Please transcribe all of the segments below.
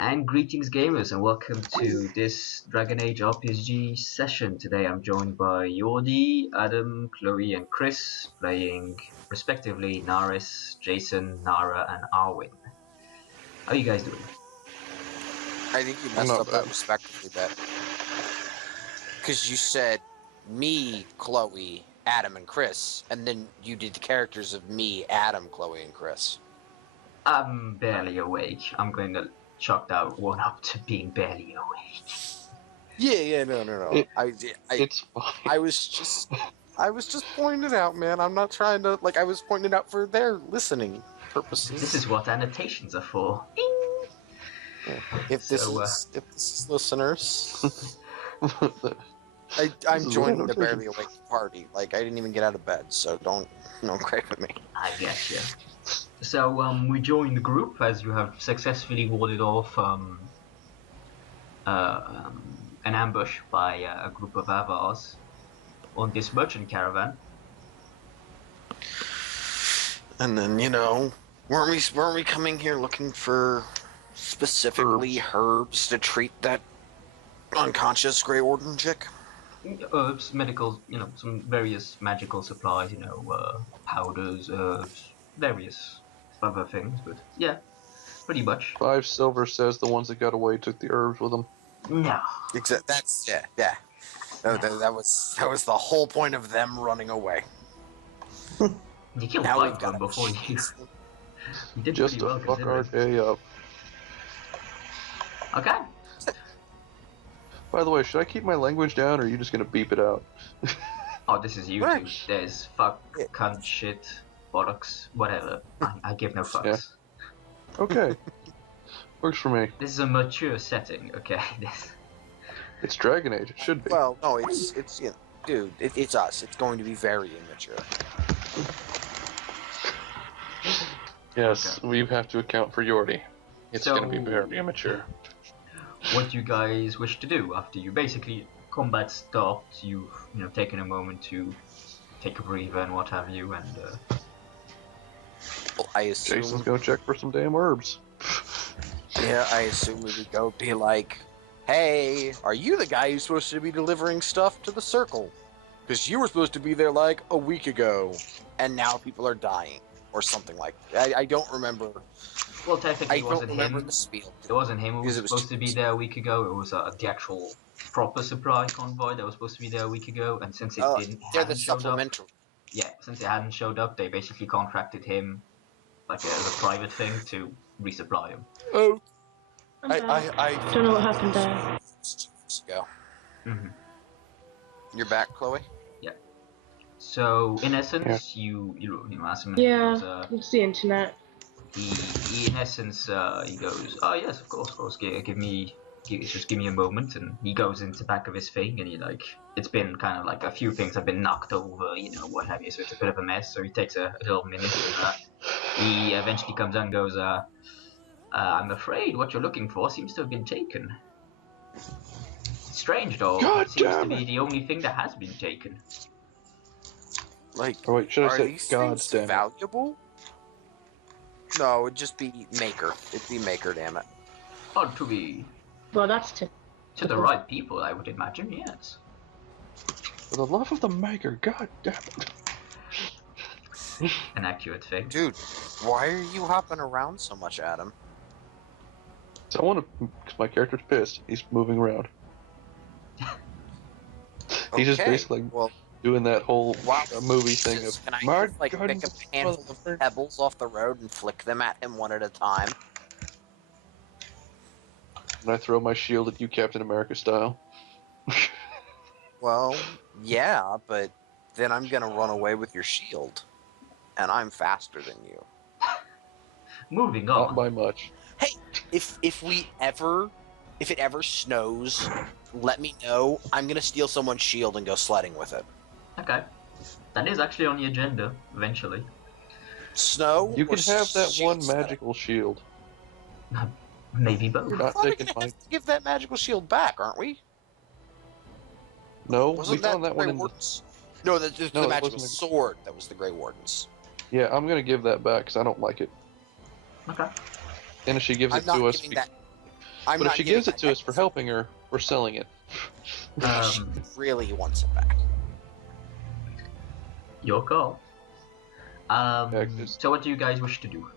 And greetings gamers and welcome to this Dragon Age RPG session. Today I'm joined by Yordi, Adam, Chloe and Chris, playing respectively Naris, Jason, Nara and Arwin. How are you guys doing? I think you messed up that respectively bit. Because you said me, Chloe, Adam and Chris, and then you did the characters of me, Adam, Chloe and Chris. I'm barely awake. I'm going to chalk that one up to being barely awake. Yeah, no. It's fine. I was just pointing it out, man. I'm not trying to, I was pointing it out for their listening purposes. This is what annotations are for. If this is listeners, I'm joining the barely awake party. I didn't even get out of bed, so don't gripe at me. I guess, yeah. So we joined the group as you have successfully warded off an ambush by a group of Avvars on this merchant caravan. And then weren't we coming here looking for specifically herbs to treat that unconscious Grey Warden chick? Herbs, medical, some various magical supplies, powders, herbs, various other things, but yeah, pretty much. 5 silver says the ones that got away took the herbs with them. No. That's yeah. That was the whole point of them running away. You killed 5 of them before you did just pretty well, to fuck our day up. Okay. By the way, should I keep my language down, or are you just gonna beep it out? Oh, this is YouTube. There's fuck, cunt, shit, bollocks, whatever. I give no fucks. Yeah. Okay. Works for me. This is a mature setting, okay? It's Dragon Age. It should be. Well, no, it's dude, it's us. It's going to be very immature. Yes, okay. we have to account for Yordi. It's going to be very immature. What do you guys wish to do after you basically combat stopped? You've taken a moment to take a breather and what have you, and well, I assume Jason's gonna check for some damn herbs. Yeah, I assume we would go be like, "Hey, are you the guy who's supposed to be delivering stuff to the circle? Because you were supposed to be there like a week ago, and now people are dying." Or something like that. I don't remember. Well, technically, it wasn't him. The spiel. It wasn't him who was supposed to be there a week ago. It was the actual proper supply convoy that was supposed to be there a week ago. And since it hadn't showed up, since it hadn't showed up, they basically contracted him, as a private thing, to resupply him. Oh, I don't know what happened there. Go. Mm-hmm. You're back, Chloe. So, in essence, you ask him. Yeah, it's the internet. He in essence, he goes, "Oh yes, of course, give me a moment." And he goes into the back of his thing, and it's been kind of like a few things have been knocked over, what have you. So it's a bit of a mess. So he takes a little minute, and he eventually comes out and goes, "I'm afraid what you're looking for seems to have been taken. Strange though, it seems to be the only thing that has been taken." Oh wait, should I say these God things damn it? valuable? No, it'd just be maker. It'd be maker, damn it. Oh, to be Well, that's to the right people, I would imagine. Yes. For the love of the maker, God damn it! An accurate thing. Dude, why are you hopping around so much, Adam? So I want to, because my character's pissed. He's moving around. He's just basically doing that whole movie thing of, can I pick a handful of pebbles off the road and flick them at him one at a time? And I throw my shield at you, Captain America style. Well, yeah, but then I'm gonna run away with your shield, and I'm faster than you. Moving on. Not by much. Hey, if it ever snows, let me know. I'm gonna steal someone's shield and go sledding with it. Okay. That is actually on the agenda, eventually. Snow? You can have that one magical shield. Maybe both. You're not We're taking gonna have to give that magical shield back, aren't we? No, Wasn't we found that one in the... No, the magical sword that was the Grey Wardens. Yeah, I'm gonna give that back, because I don't like it. Okay. And if she gives it to us... I'm But not if she giving gives it that to back. us for helping her, we're selling it. She really wants it back. Your call. Yeah, 'cause- So what do you guys wish to do?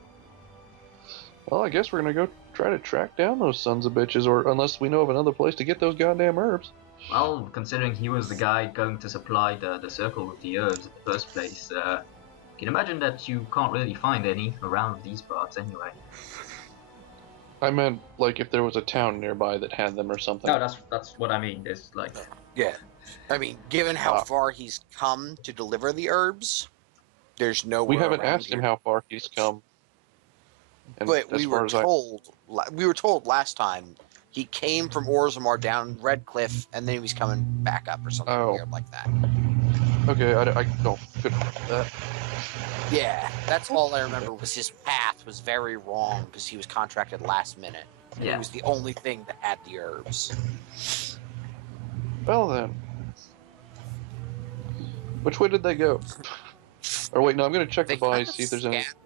Well, I guess we're gonna go try to track down those sons of bitches, or unless we know of another place to get those goddamn herbs. Well, considering he was the guy going to supply the circle with the herbs in the first place, can you imagine that you can't really find any around these parts anyway? I meant, like, if there was a town nearby that had them or something. No, that's what I mean. There's like, Yeah. I mean, given how Wow. far he's come to deliver the herbs, there's nowhere We haven't around asked him here. how far he's come. And But as far as we were told last time he came from Orzammar down Red Cliff, and then he was coming back up or something Oh. weird like that. Okay, I don't. Good. Yeah, that's all I remember was his path was very wrong because he was contracted last minute. And Yeah. he was the only thing that had the herbs. Well then. Which way did they go? Or wait, no, I'm gonna check the They kind bodies, of see if there's any. scattered.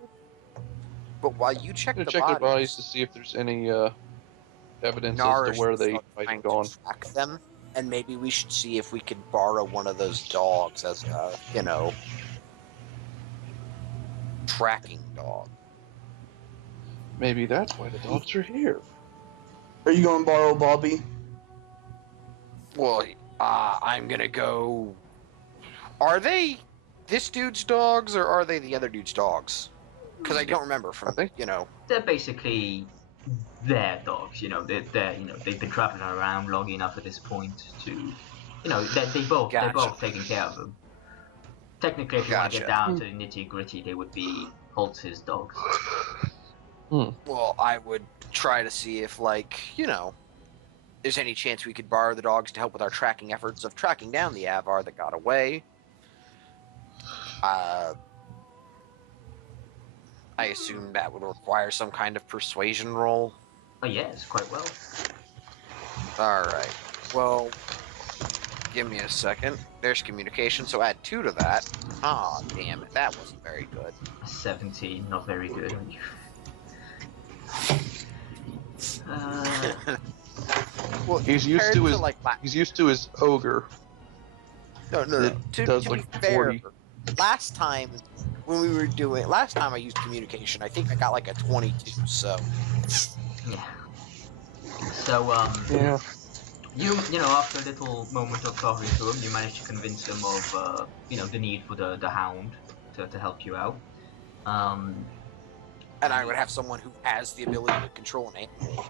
But while you check I'm the gonna check the bodies bodies, to see if there's any evidence as Nars to where they is might trying have gone. to track them, and maybe we should see if we could borrow one of those dogs as a, tracking dog. Maybe that's why the dogs are here. Are you going to borrow Bobby? Well, I'm gonna go. Are they this dude's dogs, or are they the other dude's dogs? Because I don't remember from, I think- they're basically their dogs. They've been traveling around long enough at this point to, they're both taking care of them. Technically, if you want to get Gotcha. down to the nitty gritty, they would be Holtz's dogs. Well, I would try to see if, there's any chance we could borrow the dogs to help with our tracking efforts of tracking down the Avvar that got away. I assume that would require some kind of persuasion roll. Oh yes, quite well. Alright. Well, give me a second. There's communication, so add 2 to that. Aw, damn it. That wasn't very good. 17, not very good. Well, He's used compared to his like he's used to his ogre. no. It To does be like fair, 40. last time I used communication, I think I got like a 22, so Yeah. So Yeah. after a little moment of talking to him, you managed to convince him of the need for the hound to help you out. and I would have someone who has the ability to control an animal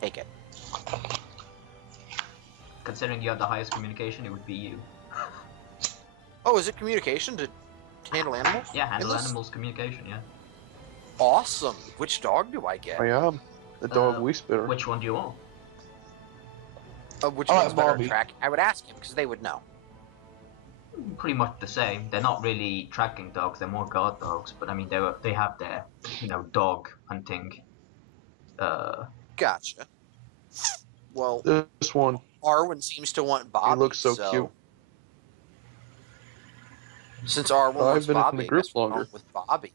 take it. Considering you have the highest communication, it would be you. Oh, is it communication to handle animals? Yeah, handle In this? animals communication. Yeah. Awesome. Which dog do I get? I am the dog whisperer. Which one do you want? Which I like one's better at Bobby. tracking? I would ask him because they would know. Pretty much the same. They're not really tracking dogs. They're more guard dogs. But I mean, they have their dog hunting. Gotcha. Well, This one, Arwen seems to want Bobby. he looks so cute. Since Arwen wants I've been in Bobby, the I group guess we'll go longer. with Bobby.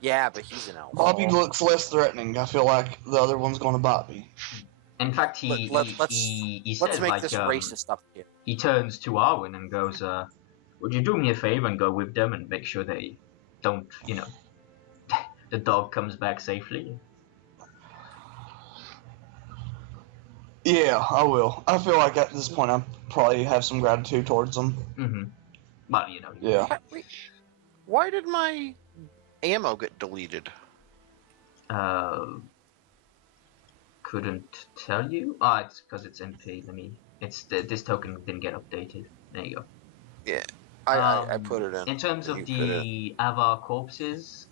Yeah, but he's an elf. Bobby looks less threatening. I feel like the other one's going to Bobby. In fact, he Let's said make like this racist up here. he turns to Arwen and goes, "Would you do me a favor and go with them and make sure they don't, the dog comes back safely?" Yeah, I will. I feel like at this point I probably have some gratitude towards them. Mm-hmm. But Yeah. Wait, why did my ammo get deleted? Couldn't tell you. It's because it's MP. This token didn't get updated. There you go. Yeah, I put it in. In terms of the Avvar corpses,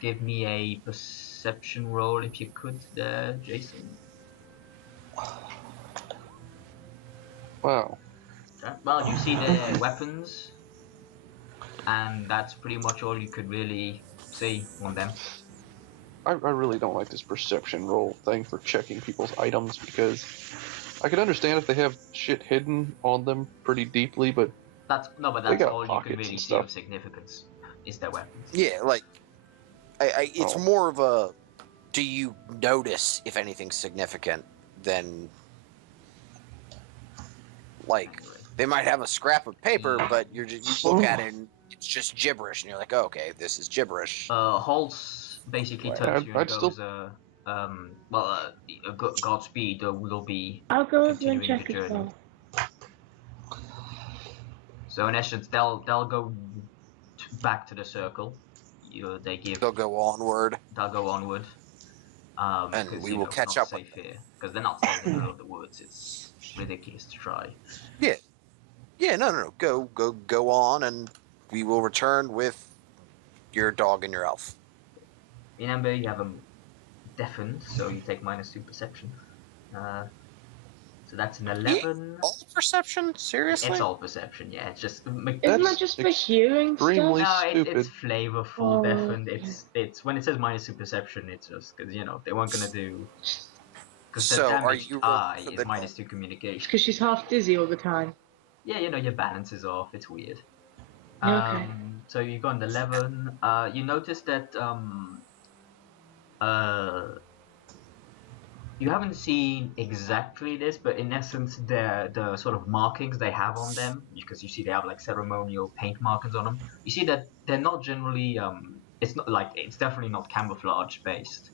give me a perception roll if you could, there, Jason. Wow. Okay. Well, you see their weapons, and that's pretty much all you could really see on them. I really don't like this perception roll thing for checking people's items, because I could understand if they have shit hidden on them pretty deeply, but That's got all you can pockets really and see of stuff. significance is their weapons. Yeah, like it's Oh. more of a do you notice if anything's significant? Then, like, they might have a scrap of paper, but you look at it and it's just gibberish, and you're like, oh, okay, this is gibberish. Holtz basically turns to you and I'd goes, still- Godspeed, we'll be I'll go over and continuing check the as journey. well. So in essence, they'll go back to the circle. They'll go onward. They'll go onward. And because, we will it's catch not up with safe here. Because they're not staying in the middle of the woods. It's ridiculous to try. Yeah, no. Go on, and we will return with your dog and your elf. Remember, you have them deafened, so you take -2 perception. So that's an 11. All perception? Seriously? It's all perception, yeah. It's just Isn't that just for hearing extremely stuff? no, stupid. it's flavorful, Oh, deafened. okay. It's when it says -2 perception, it's just because they weren't gonna do. Because the So, are damaged you eye for is the- -2 communication. Because she's half dizzy all the time. Yeah, your balance is off. It's weird. Okay. So you got an 11. You notice that you haven't seen exactly this, but in essence, the sort of markings they have on them, because you see they have like ceremonial paint markings on them. You see that they're not generally. It's definitely not camouflage based.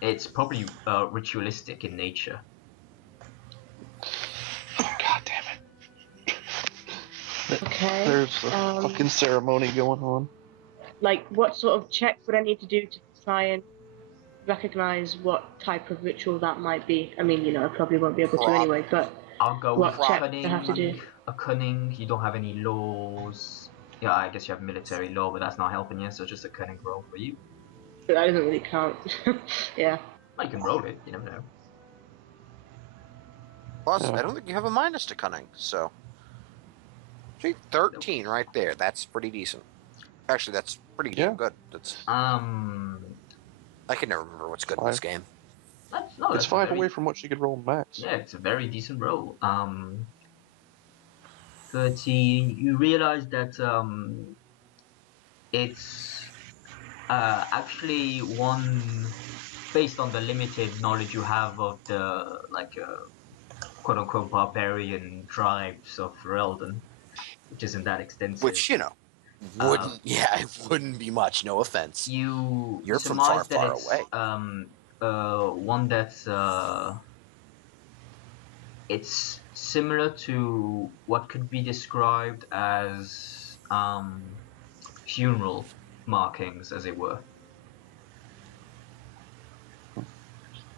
It's probably ritualistic in nature. Oh, God damn it. Okay. There's a fucking ceremony going on. Like, what sort of check would I need to do to try and recognize what type of ritual that might be? I mean, I probably won't be able to anyway, but I'll go what with check cunning. do I have to do? A cunning. You don't have any laws. Yeah, I guess you have military law, but that's not helping you. So just a cunning roll for you. That doesn't really count. Yeah. Well, you can roll it. You never know. Plus, Yeah. I don't think you have a minus to cunning, so. See, 13 right there. That's pretty decent. Actually, that's pretty damn good. That's. I can never remember what's good in this game. It's 5 away from what she could roll max. Yeah, it's a very decent roll. But you realize that it's actually one based on the limited knowledge you have of the quote-unquote barbarian tribes of Relden, which isn't that extensive. Which, wouldn't, it wouldn't be much, no offense. You're from far, that far it's, away. One that's it's similar to what could be described as funeral markings, as it were.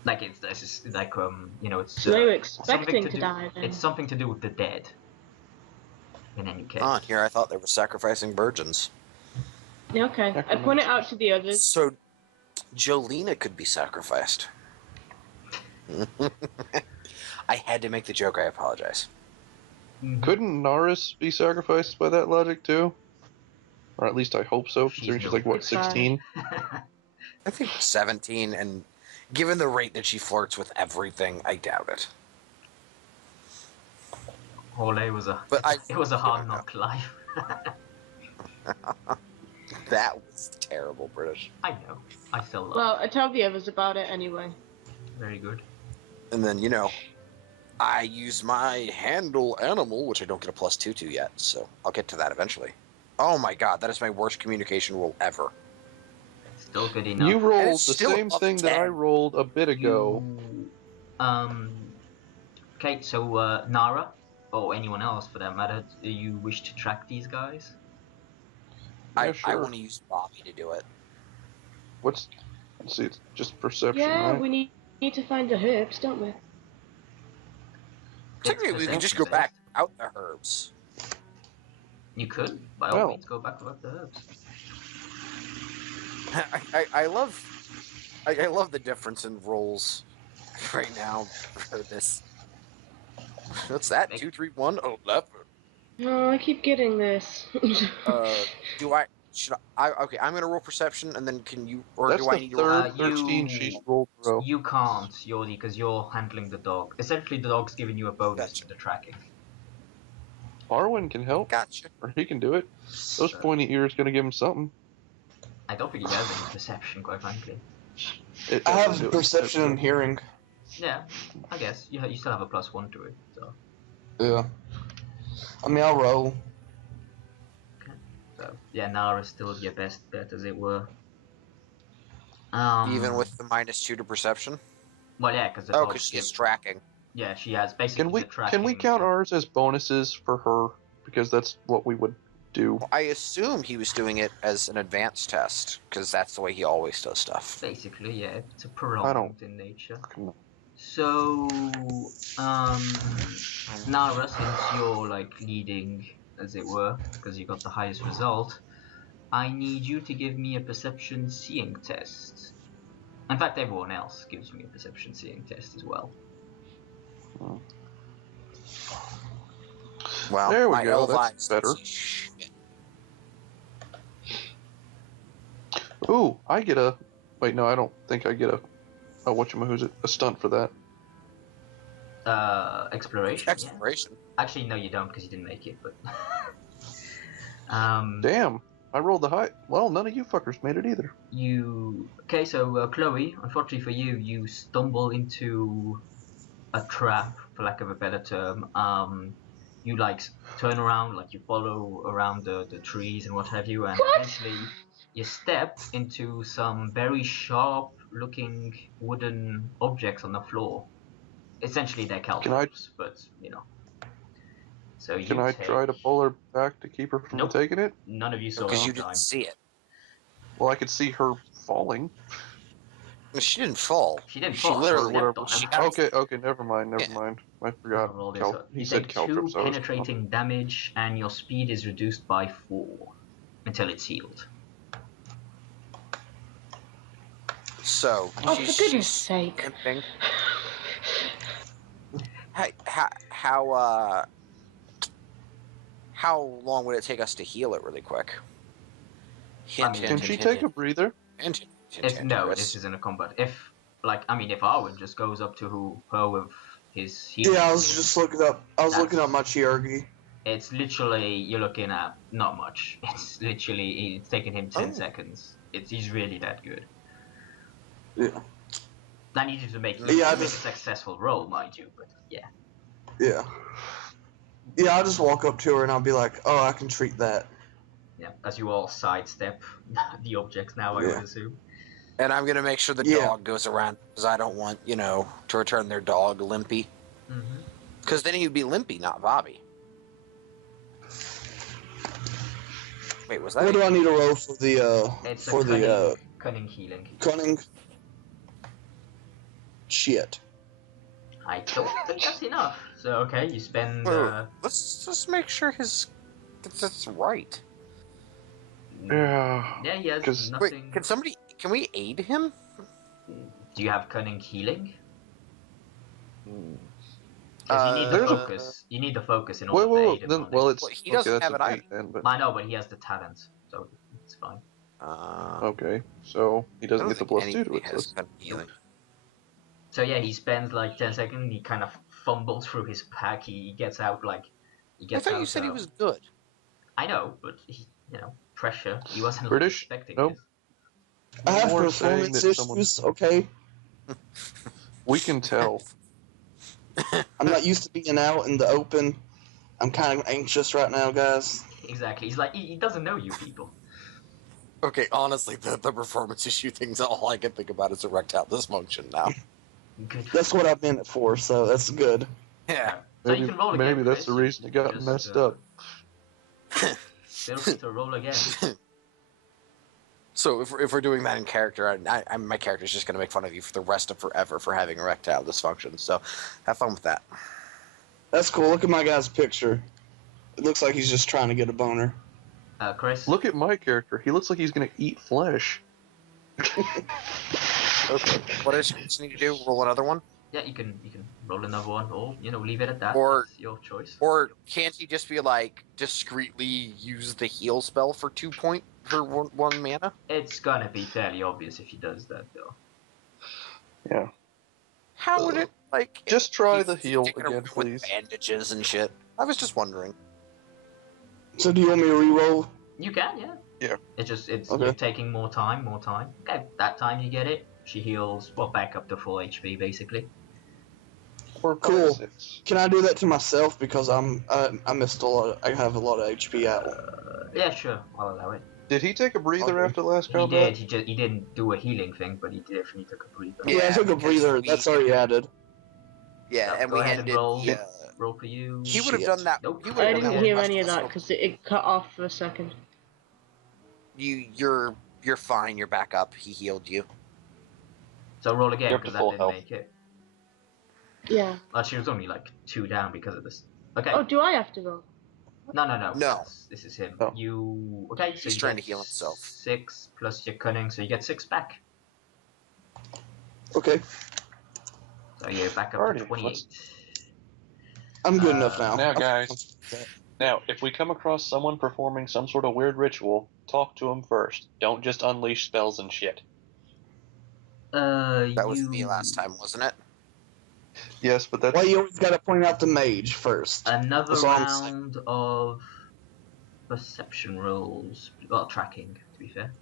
Like it's like it's. So they were something expecting to do, die then. It's something to do with the dead. In any case. Here I thought they were sacrificing virgins. Yeah, okay. I point it out to the others. So, Jolena could be sacrificed. I had to make the joke, I apologize. Couldn't Naris be sacrificed by that logic too? Or at least I hope so, considering she's like, what, 16? I think 17, and given the rate that she flirts with everything, I doubt it. It was a hard knock life. That was terrible, British. I know. I still love Well, I tell the others about it anyway. Very good. And then, I use my handle animal, which I don't get a +2 to yet, so I'll get to that eventually. Oh my god, that is my worst communication roll ever. Still good enough. You rolled the still same above thing that 10. I rolled a bit ago. Okay, so Nara, or anyone else for that matter, do you wish to track these guys? Yeah, I sure. want to use Bobby to do it. Let's see, it's just perception, Yeah, right? we need to find the herbs, don't we? Technically, we can just go back out the herbs. You could, by all means, go back without the herbs. I love the difference in rolls right now for this. What's that? 2, 3, 1, 11. No, I keep getting this. Should I? Okay, I'm gonna roll perception, and then can you, or That's do I the need to third roll? 13 she's rolled, bro. You can't, Yordi, because you're handling the dog. Essentially, the dog's giving you a bonus to the tracking. Arwen can help. Gotcha. Or he can do it. Those pointy ears gonna give him something. I don't think he has any perception, quite frankly. It I doesn't have do it. perception and hearing. Yeah, I guess you still have a +1 to it. So Yeah. I mean, I'll roll. yeah, Nara's still your best bet, as it were. Even with the -2 to perception. Well, yeah, because the Oh, dog because she's gives- tracking. Yeah, she has basically the tracking. Can we count ours as bonuses for her? Because that's what we would do. Well, I assume he was doing it as an advanced test, because that's the way he always does stuff. Basically, yeah, it's a prolonged in nature. No. So, Nara, since you're like leading, as it were, because you got the highest result, I need you to give me a perception seeing test. In fact, everyone else gives me a perception seeing test as well. Well, There we my go, that's eyes better. see shit. Ooh, I get a. Wait, no, I don't think I get a. Oh, whatchamahoo's it? A stunt for that. Exploration. Exploration. Yeah. Actually, no, you don't, because you didn't make it. But Damn, I rolled the high. Well, none of you fuckers made it either. Okay, so Chloe, unfortunately for you, you stumble into a trap, for lack of a better term. You like turn around, like you follow around the trees and what have you, and eventually you step into some very sharp-looking wooden objects on the floor. Essentially, they're caltrops, but you know. So you Can I try to pull her back to keep her from Nope. taking it? None of you saw Because it you in time. didn't see it. Well, I could see her falling. She didn't fall. She didn't She fall. literally She Or stepped whatever. on it. Okay, never mind. Yeah. I forgot. Roll this up. He You said take 2 caltrops. I was- penetrating damage, and your speed is reduced by 4 until it's healed. So, Oh, for goodness sake. limping. How long would it take us to heal it really quick? Hint, Can Can she take a breather? hint, No, Chris. this isn't a combat. If Arwen just goes up to her with his healing, Yeah, I was just looking up. I was That's- looking up my Chiargi. it's literally you're looking at not much. It's literally it's taking him 10 Oh. seconds. He's really that good. Yeah. I need you to make, Yeah, I make a just- successful roll, mind you, but yeah. Yeah. Yeah, I'll just walk up to her and I'll be like, "Oh, I can treat that." Yeah, as you all sidestep the objects now, I Yeah. would assume. And I'm gonna make sure the Yeah. dog goes around, because I don't want, to return their dog limpy. Mm-hmm. Because then he'd be limpy, not Bobby. Wait, was that? What do I need to roll for the It's for a cunning, the cunning healing. cunning? Shit. I don't think that's enough. So okay, you spend. Let's just make sure that's right. Yeah. Yeah, he has 'cause- nothing. Wait, can we aid him? Do you have cunning healing? Hmm. Because you need the There's a- focus. You need the focus in order to Well, aid him. then, on well, it. it's Well, he doesn't that's have a it either. feat then, but I know, but he has the talent, so it's fine. okay, so he doesn't get the +2 to Anybody it. has So gun healing. So yeah, he spends like 10 seconds. He kind of fumbles through his pack. He gets out like. He I gets thought out, you said he was good. I know, but he, pressure. He wasn't British? expecting Nope. this. I have More saying performance that someone- issues. Okay, we can tell. I'm not used to being out in the open. I'm kind of anxious right now, guys. Exactly. He's like he doesn't know you people. Okay, honestly, the performance issue thing's all I can think about is erectile dysfunction now. Good. That's what I've been it for, so that's good. Yeah. So you Maybe, can roll again. maybe that's the Chris. reason it got Just, messed up. Feel free to roll again. So if we're doing that in character, my character's just going to make fun of you for the rest of forever for having erectile dysfunction. So have fun with that. That's cool. Look at my guy's picture. It looks like he's just trying to get a boner. Chris. Look at my character. He looks like he's gonna eat flesh. Okay. What does you need to do? Roll another one? Yeah, you can roll another one, or leave it at that. Or- It's your choice. Or can't he just be like discreetly use the heal spell for 2 point for one mana? It's gonna be fairly obvious if he does that, though. Yeah. How would it like? Just try he's the heal sticking again, around with please. bandages and shit. I was just wondering. So do you want me to re-roll? You can, yeah. Yeah. It's Okay. you're taking more time. Okay, that time you get it. she heals, well, back up to full HP, basically. 4, 5, Cool. 6. Can I do that to myself because I missed a lot. I have a lot of HP out. Yeah, sure, I'll allow it. Did he take a breather Okay. after last He combat? did, he didn't do a healing thing, but he definitely took a breather. Yeah, I took a because breather. we- That's already added. Yeah, So and go we ahead ended. and roll. Yeah. Roll for you. He would have Shit. done that. Nope. He I would've done didn't that hear much any of that less- because it cut off for a second. You're fine. You're back up. He healed you. So roll again, You're up to because that full didn't health. make it. Yeah. She was only like 2 down because of this. Okay. Oh, do I have to roll? No. No. This is him. Oh. You okay? So He's you trying get to heal himself. 6 plus your cunning, so you get 6 back. Okay, So you're back up Alrighty, to 28. I'm good enough now. Now, guys. Now, if we come across someone performing some sort of weird ritual, talk to them first. Don't just unleash spells and shit. That was me last time, wasn't it? Yes, but that's... Well, you always got to point out the mage first. Another That's all I'm saying. round of perception rolls. Well, tracking, to be fair.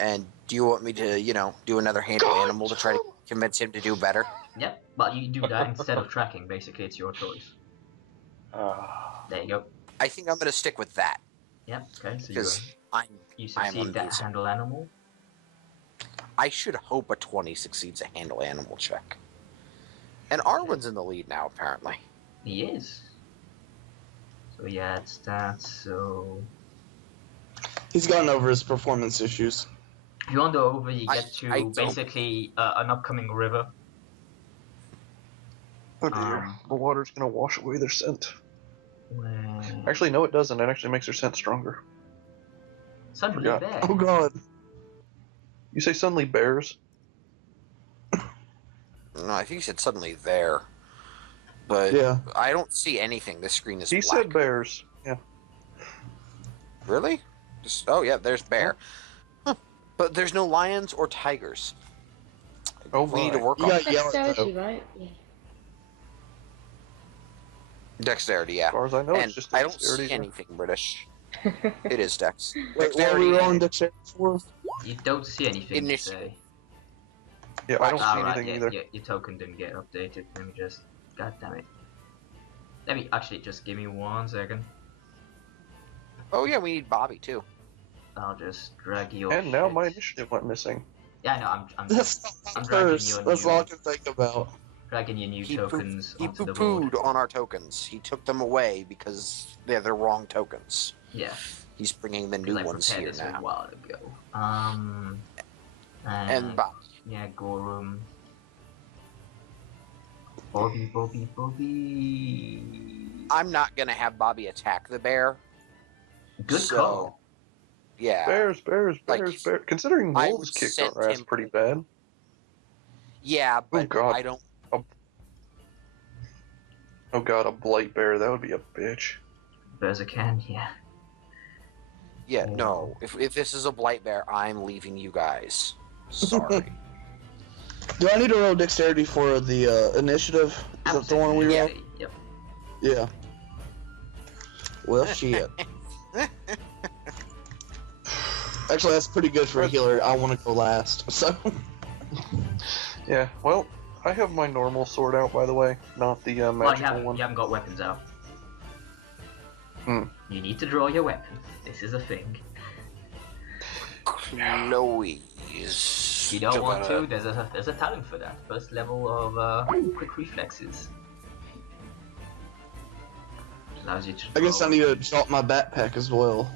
And do you want me to, do another handle animal to try to convince him to do better? Yep, but you do that instead of tracking. Basically, it's your choice. There you go. I think I'm going to stick with that Yep. Okay. So because you I'm succeed that amazing. handle animal. I should hope a 20 succeeds a handle animal check. And Arwen's in the lead now, apparently. He is. So yeah, it's that. So He's gotten over his performance issues. if you wander over, you I get to don't. basically an upcoming river. Oh dear. The water's gonna wash away their scent. Where Actually, no, it doesn't. It actually makes their scent stronger. suddenly Yeah. there. Oh god. You say suddenly bears? No, I think he said suddenly there. But Yeah. I don't see anything. This screen is He black. said bears. Yeah. Really? Oh, yeah, there's bear. Huh. But there's no lions or tigers. Oh, We need to my. work You on got yellow Dexterity, though. right? Yeah. dexterity, yeah. As far as I know, And it's just I don't dexterity. see anything British. It is dex. Wait, what were Dexterity we and- rolling dexterity for? You don't see anything to Initiative. say. Yeah, I don't see Alright, anything yeah, either. yeah, your token didn't get updated. Let me just. God damn it. Let me actually just give me 1 second. Oh, yeah, we need Bobby, too. I'll just drag your. And now shit. my initiative went missing. Yeah, I know. I'm That's I'm not dragging first. you a That's new- all I can think about. dragging your new He tokens He onto the board. poo-pooed on our tokens. He took them away because they're the wrong tokens. Yeah. He's bringing the 'cause new I ones prepared here this a now. while ago. And Bobby. Yeah, Gorum. Bobby. I'm not going to have Bobby attack the bear. Good so, call. Yeah. Bears. Like, Considering I wolves would kicked send our ass him- pretty bad. Yeah, but God. I don't... Oh god, a blight bear. That would be a bitch. Berserkan, yeah. Yeah, no. If this is a blight bear, I'm leaving you guys. Sorry. Do I need to roll dexterity for the initiative? Is that the one we rolled? Absolutely, Yep. Yeah. Well, shit. Actually, that's pretty good for a healer. I want to go last, so. Yeah, well, I have my normal sword out, by the way, not the Well, magical one. you haven't got weapons out. Hmm. You need to draw your weapon. This is a thing. Chloe's... If you don't want to, there's a talent for that. First level of quick reflexes. Which allows you to I guess I draw- need to drop my backpack as well.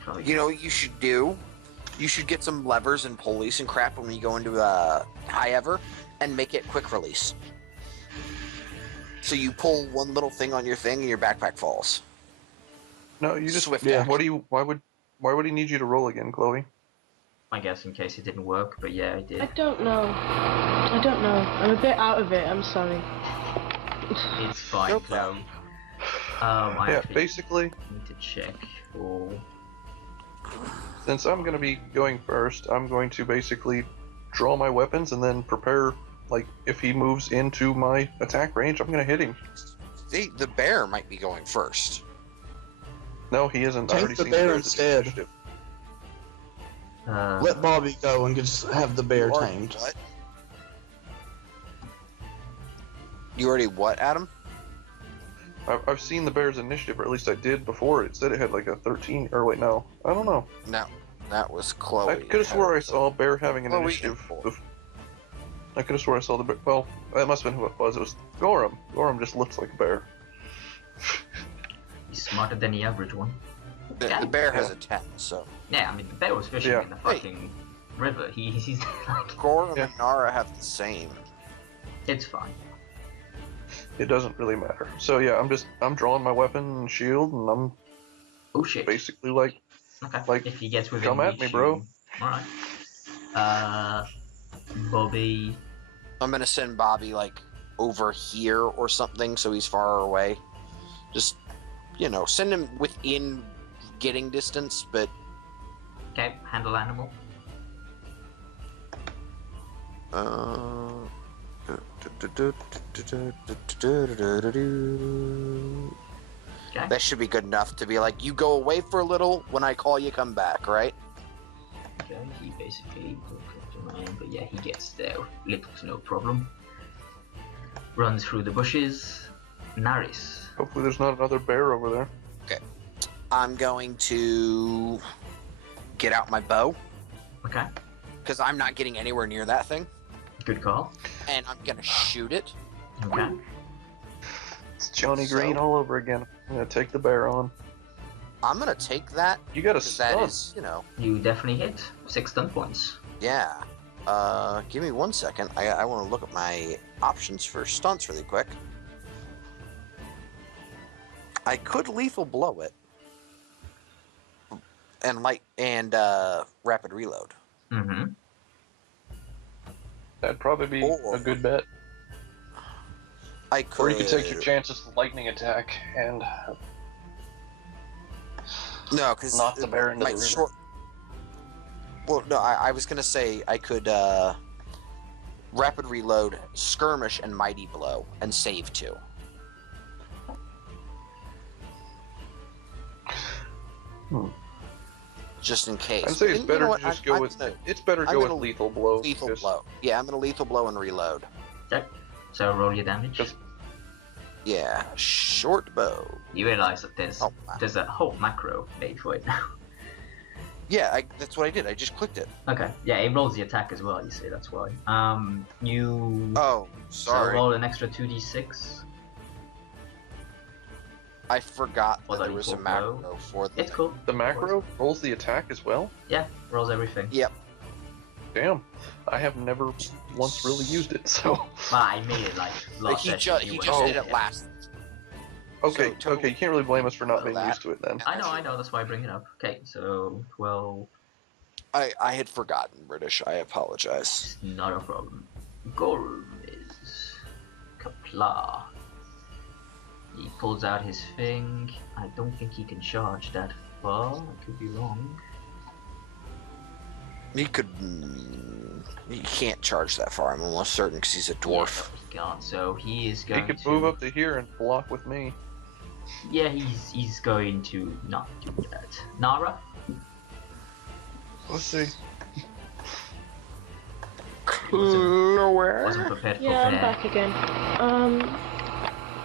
Probably- You know what you should do? You should get some levers and pulleys and crap when you go into a high ever and make it quick release. So you pull one little thing on your thing and your backpack falls. No, you just Swift yeah. act. Why would he need you to roll again, Chloe? I guess in case it didn't work, but yeah, it did. I don't know. I'm a bit out of it. I'm sorry. It's fine, No Chloe. I Yeah, actually basically, need to check for. since I'm gonna be going first, I'm going to basically draw my weapons and then prepare. Like, if he moves into my attack range, I'm gonna hit him. The bear might be going first. No, he isn't. I Take already the seen bear bears at the instead. initiative. Let Bobby go and just have the bear You already tamed. what? You already what, Adam? I've seen the bear's initiative, or at least I did before. It said it had like a 13. Or wait, no, I don't know. No, that was Chloe. I could have swore I saw a bear having an Chloe initiative. and Boy. I could have swore I saw the bear. Well, that must have been who it was. It was Gorham. Gorham just looks like a bear. He's smarter than the average one. The bear has a 10, so. Yeah, I mean, the bear was fishing Yeah. in the fucking river. He's like, Gorham Yeah. and Nara have the same. it's fine. It doesn't really matter. So yeah, I'm drawing my weapon and shield, and I'm Oh shit. basically like, Okay. like, if he gets within come at reach, me, bro. Alright. Bobby. I'm gonna send Bobby, like, over here or something so he's far away. Just, you know, send him within getting distance, but. Okay, handle animal. Okay. That should be good enough to be like, you go away for a little, when I call you, come back, right? Okay, he basically but yeah, he gets there. Little to no problem. Runs through the bushes. Naris. hopefully there's not another bear over there. I'm going to get out my bow, Okay. because I'm not getting anywhere near that thing, Good call. and I'm gonna shoot it. Okay. It's Johnny So- Green all over again. I'm gonna take the bear on. I'm gonna take that, You got a because that stun. is, you know, You definitely hit. 6 stun points. yeah. Give me 1 second. I want to look at my options for stunts really quick. I could lethal blow it, and rapid reload. Mm-hmm. That'd probably be Or- a good bet. I could. Or you could take your chances with lightning attack and No, because knock the bear into the river. Well, no, I was gonna say I could rapid reload, skirmish, and mighty blow, and save 2. Just in case. I'd say it's And you better know to what? just I'm go with. gonna It's better to I'm go with gonna lethal blow. lethal 'cause- blow. Yeah, I'm gonna lethal blow and reload. Okay. So roll your damage. Just- Yeah, short bow. You realize that there's Oh, wow. there's a whole macro made for it now. Yeah, that's what I did. I just clicked it. Okay. Yeah, it rolls the attack as well. You see, that's why. You Oh, so sorry. roll an extra 2d6. I forgot that Although there you was a pulled low. macro for the. It's cool. The macro rolls the attack as well. Yeah, rolls everything. Yep. Damn, I have never once really used it. So Well, I made it like last He session. just you did went- it last. okay, So, okay, you can't really blame us for not Well, being that- used to it then. I know. That's why I bring it up. Okay, so 12. I had forgotten British. I apologize. Not a problem. Gorum is Kapla. He pulls out his thing. I don't think he can charge that far. I could be wrong. He could. He can't charge that far. I'm almost certain because he's a dwarf. Yeah, he can't. So he is He going could to move up to here and block with me. Yeah, he's going to not do that. Nara. Let's see. Wasn't prepared for Yeah, I'm that. back again.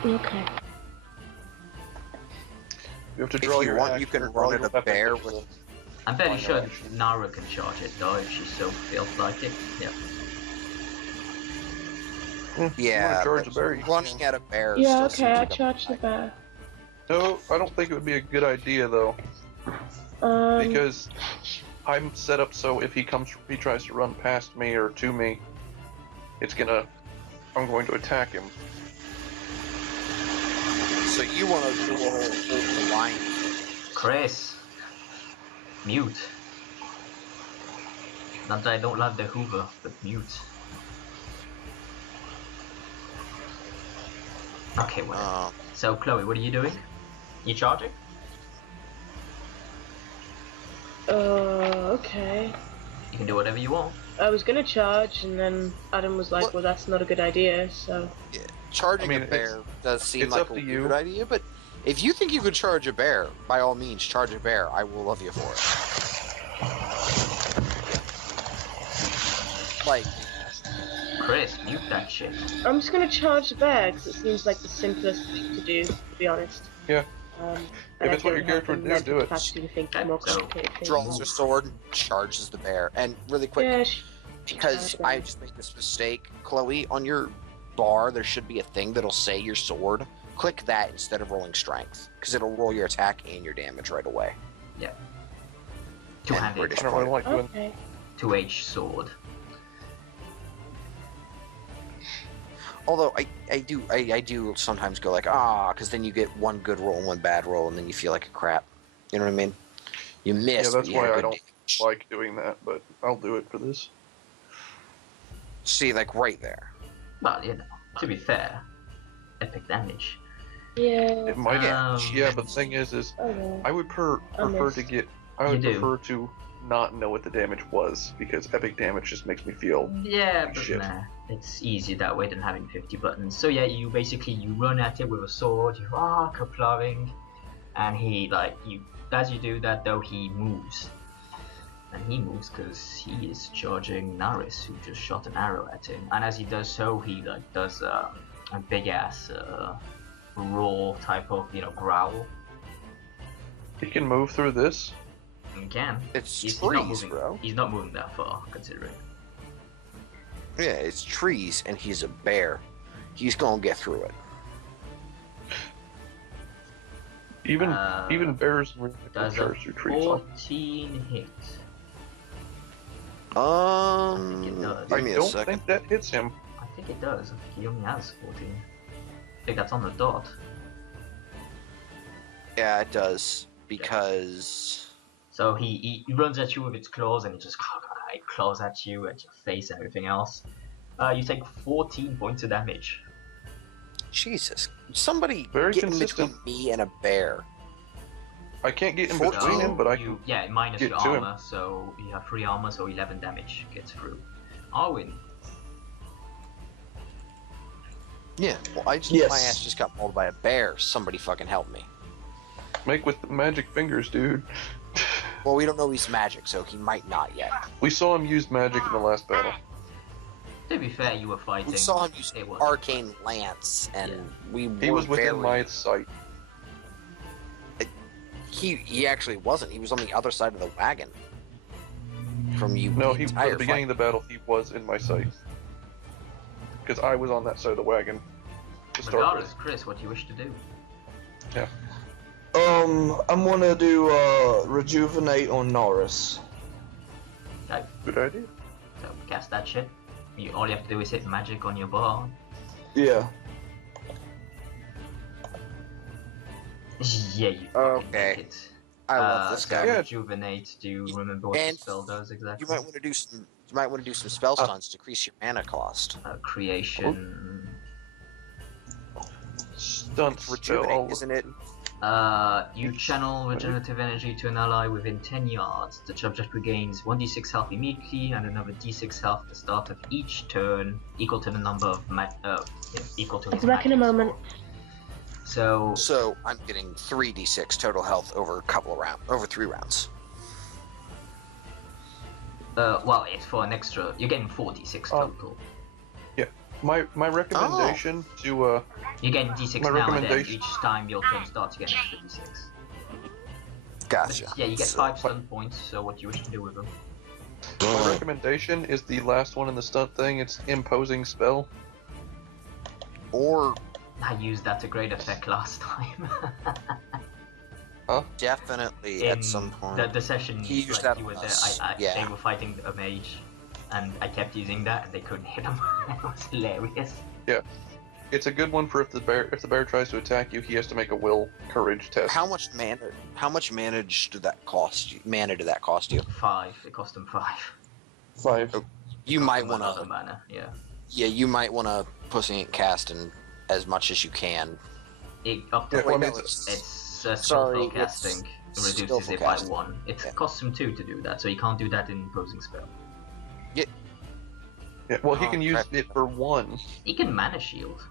Okay. You have to If draw you your want, axe you can or run draw at your a weapon bear to with- I'm fairly Oh, sure no. Nara can charge it though if she so feels like it. Yeah. Yeah, charge but the bear, you running at a bear. Yeah, still okay, I seems like a charged the bad bear. No, I don't think it would be a good idea though, because I'm set up so if he tries to run past me or to me, I'm going to attack him. So you want to do a whole line? Chris. Mute. Not that I don't love the Hoover, but mute. Okay, whatever. So Chloe, what are you doing? You charging? Okay. You can do whatever you want. I was gonna charge, and then Adam was like, What? well, that's not a good idea, so... Charging I mean, a bear does seem it's like up a to you. good idea, but if you think you could charge a bear, by all means, charge a bear. I will love you for it. like, Chris, mute that shit. I'm just gonna charge the bear because it seems like the simplest thing to do, to be honest. Yeah. And If I it's what your don't have character the would do, mental do it. capacity to think of more So, complicated things. draws her sword and charges the bear. And really quick, Yeah, because charge I bear. just made this mistake, Chloe, on your bar, there should be a thing that'll say your sword. Click that instead of rolling strength, because it'll roll your attack and your damage right away. And Two-handed, British I don't really like doing. Okay. 2H sword. Although I do sometimes go like, because then you get one good roll and one bad roll, and then you feel like a crap. You know what I mean? You miss. Yeah, but that's you had why I good don't damage. like doing that, but I'll do it for this. See, like right there. Well, you know, to be fair, epic damage. Yeah. It might. Um, Yeah, but the thing is Oh well. I would prefer to get. I would You do. prefer to not know what the damage was because epic damage just makes me feel. Yeah, but Shit. nah, it's easier that way than having 50 buttons. So yeah, you run at it with a sword, you're kaplaving, and he as you do that though, he moves. And he moves because he is charging Naris, who just shot an arrow at him. And as he does so, he does a big ass roar type of growl. He can move through this. He can. It's He's trees, not moving. bro. He's not moving that far, considering. Yeah, it's trees, and he's a bear. He's gonna get through it. Even bears Does a charge through trees. 14 hit. Give it does. I me a don't second. think that hits him. I think it does. I think he only has 14. I think that's on the dot. Yeah, it does because So he runs at you with its claws and it just claws at you, at your face and everything else. You take 14 points of damage. Jesus, somebody Very get in consistent. between me and a bear. I can't get in 14? between him, but I you, can. yeah, minus get your to him. armor, so you have 3 armor, so 11 damage gets through. Arwen. Yeah, well, Yes. my ass just got mauled by a bear. Somebody fucking help me. Make with the magic fingers, dude. Well, we don't know he's magic, so he might not yet. We saw him use magic in the last battle. To be fair, you were fighting. We saw him use It was- arcane lance, and Yeah. we He were was within very... my sight. He actually wasn't. He was on the other side of the wagon from you. No, the at entire the beginning of the battle, he was in my sight. Because I was on that side of the wagon to start Regardless, with. Chris, what do you wish to do? I'm gonna do rejuvenate on Norris. Good idea. So cast that shit. All you have to do is hit magic on your bar. Yeah. Yeah, you fucking Okay. make it. I love this So guy. Yeah. rejuvenate. Do you remember what the And spell does exactly? You might want to do some. You might want to do some spell stuns to increase your mana cost. Creation. Stunt spell. Rejuvenate, isn't it? You channel regenerative energy to an ally within 10 yards. The subject regains 1d6 health immediately and another d6 health at the start of each turn, equal to the number of equal to I'll his be back in a magic moment. score. So So I'm getting 3d6 total health over a couple of rounds, over 3 rounds. well, it's for an extra. You're getting 4d6 total. My recommendation to You're getting d6 My now and then. recommendation- Each time your turn starts, you get an extra d6. Gotcha. Yeah, you get So- 5 stun points. So what do you wish to do with them? my recommendation is the last one in the stunt thing. It's imposing spell. Or I used that to great effect last time. definitely at some point. The session He used like, that you were on there, us, they yeah. were fighting a mage, and I kept using that, and they couldn't hit him. It was hilarious. It's a good one for if the bear tries to attack you, he has to make a will courage test. How much mana? How much mana did that cost you? Mana did that cost you? 5. It cost him 5. 5. You Cost might him want another to. mana. Yeah. Yeah, you might want to pussy and cast in as much as you can. Up to Yeah, well, I mean, it's it's sorry, skillful it's casting. It reduces skillful it casting. by 1. It Yeah. costs him 2 to do that, so you can't do that in imposing spell. yeah, well, he Oh, can use crap. it for 1. He can mana shield.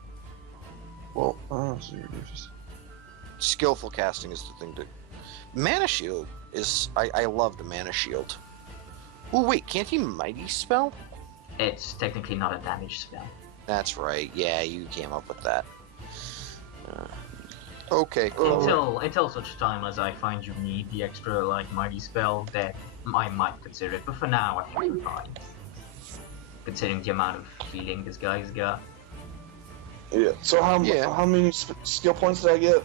Well, so he reduces. skillful casting is the thing to. Mana shield is. I love the mana shield. Oh wait, can't he mighty spell? It's technically not a damage spell. That's right. Yeah, you came up with that. Okay. Until such time as I find you need the extra like mighty spell, then I might consider it. But for now, I think I'm fine. Considering the amount of healing this guy's got. Yeah. So how many skill points did I get?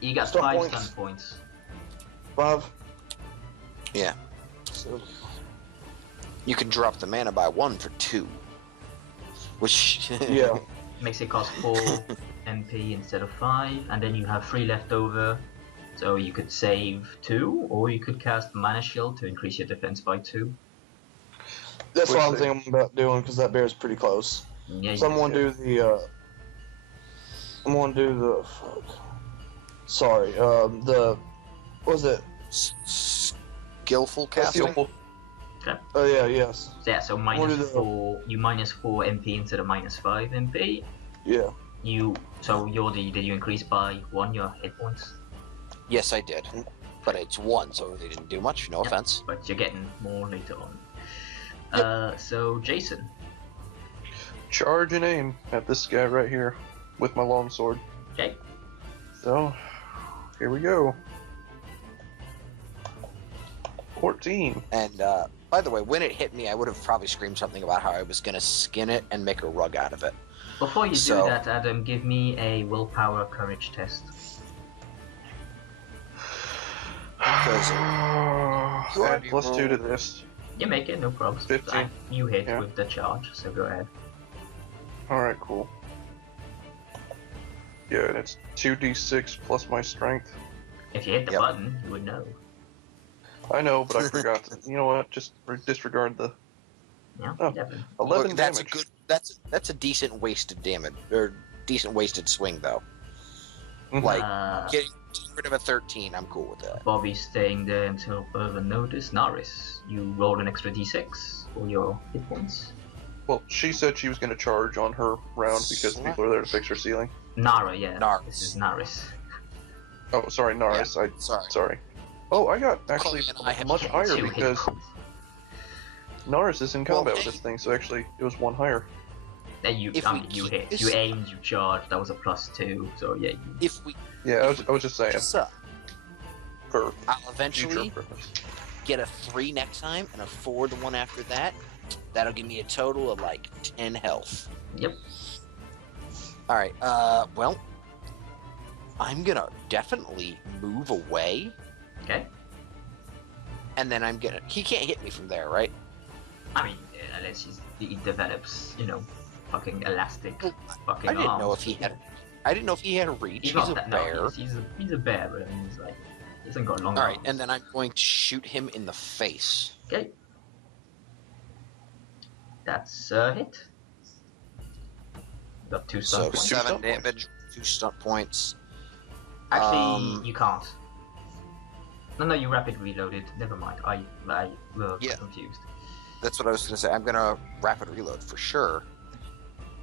You got Stun 5 points? stun points. 5. Yeah. So, You can drop the mana by 1 for 2. Which yeah. Makes it cost 4 MP instead of 5, and then you have 3 left over. So you could save 2, or you could cast Mana Shield to increase your defense by 2. That's Which what I'm they- thinking about doing because that bear's pretty close. Yeah, So I'm you gonna do the. I'm gonna do the. Fuck. Sorry. The. What was it? skillful casting. Skillful. Oh yeah. Yes. Yeah, so What is minus it? 4, you minus 4 MP instead of minus 5 MP. Yeah. Did you increase by 1 your hit points? Yes, I did. But it's 1, so they didn't do much. No Yeah. offense. But you're getting more later on. So Jason. Charge and aim at this guy right here with my longsword. Okay. So, here we go. 14. And by the way, when it hit me, I would have probably screamed something about how I was gonna skin it and make a rug out of it. Before you So- do that, Adam, give me a willpower courage test. Add +2 to this. You make it, no problem. 15. You hit Yeah. with the charge, so go ahead. Alright, cool. Yeah, and it's 2d6 plus my strength. If you hit the Yep. button, you would know. I know, but I forgot to. You know what? Just disregard the Yeah, Oh. definitely. 11 Look, that's damage. a good. That's a decent wasted damage or decent wasted swing though. Mhm. Like getting rid of a 13, I'm cool with that. Bobby's staying there until further notice. Naris, you rolled an extra d6 for your hit points. Well, she said she was going to charge on her round because people are there to fix her ceiling. Nara, yeah. Naris. This is Naris. Oh, sorry, Naris. Sorry. Oh, I got actually Chloe and I have much higher Two hit because points. Naris is in Well, combat with this thing, so actually it was 1 higher. Then you keep hit. this- You aimed, you charged. That was a +2. So yeah. If we Yeah, I was just saying suck, for I'll future eventually purpose. get a 3 next time and a 4 the one after that. That'll give me a total of like 10 health. Yep. All right. Well, I'm gonna definitely move away, Okay. and then I'm gonna. He can't hit me from there, right? I mean, unless he develops, fucking elastic, Well, fucking I didn't arms. know if he had. I didn't know if he had a reach. He's He's not a that. bear. No, he's a bear, but I mean, he hasn't got long All right, arms. and then I'm going to shoot him in the face. Okay. That's a hit. Got 2 stun So points. 7 stunt points. damage, 2 stunt points. Actually, you can't. No, you rapid reloaded. Never mind. I was Yeah. confused. That's what I was gonna say. I'm gonna rapid reload for sure.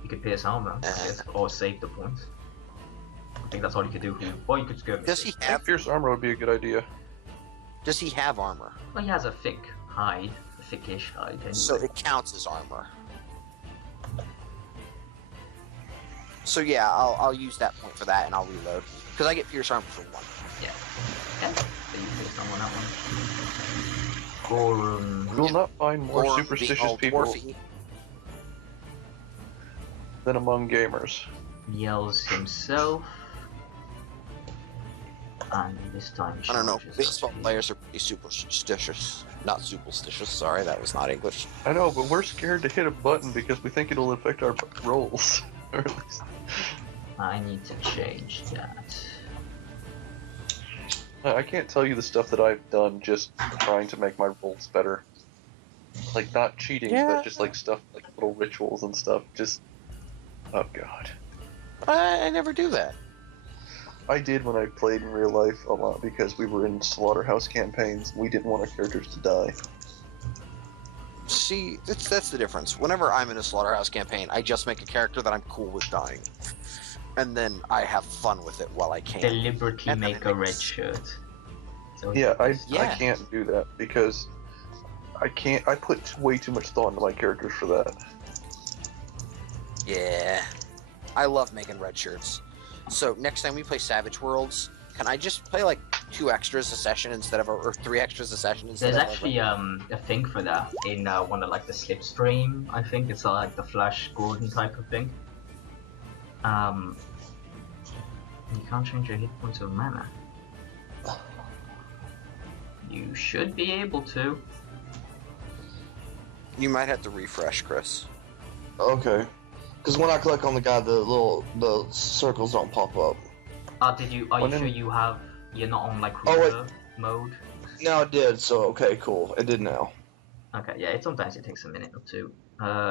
You could pierce armor, I guess, or save the points. I think that's all you could do. Or you could skirmish. Does he I think have? Fierce Armor would be a good idea. Does he have armor? Well, he has a thick hide, a thickish hide. Anyway. So it counts as armor. So yeah, I'll use that point for that, and I'll reload because I get pierce armor for 1. Yeah. Okay. So you pierce armor on that one. You will not find more Or superstitious being all people dwarfy. than among gamers. Yells himself. And this time I don't know. charges Baseball up. players are pretty superstitious. Not superstitious. Sorry, that was not English. I know, but we're scared to hit a button because we think it'll affect our rolls. Or at least- I need to change that. I can't tell you the stuff that I've done just trying to make my rolls better. Like, not cheating, Yeah. but just like stuff, like little rituals and stuff. Just, oh god. I never do that. I did when I played in real life a lot because we were in slaughterhouse campaigns. We didn't want our characters to die. See, that's the difference. Whenever I'm in a slaughterhouse campaign, I just make a character that I'm cool with dying, and then I have fun with it while I can. Deliberately And then make it a makes- red shirt. So Yeah, I Yeah. can't do that because I put way too much thought into my characters for that. Yeah. I love making red shirts. So next time we play Savage Worlds, can I just play like 2 extras a session instead of, or 3 extras a session instead There's of? actually a thing for that in one of like the slipstream. I think it's like the Flash Gordon type of thing. You can't change your hit points or mana. You should be able to. You might have to refresh, Chris. Okay. Because when I click on the guy, the circles don't pop up. Are you sure you're not on like Oh, wait. cruiser mode? Now it did, so okay, cool. It did now. Okay, yeah, sometimes it takes a minute or two.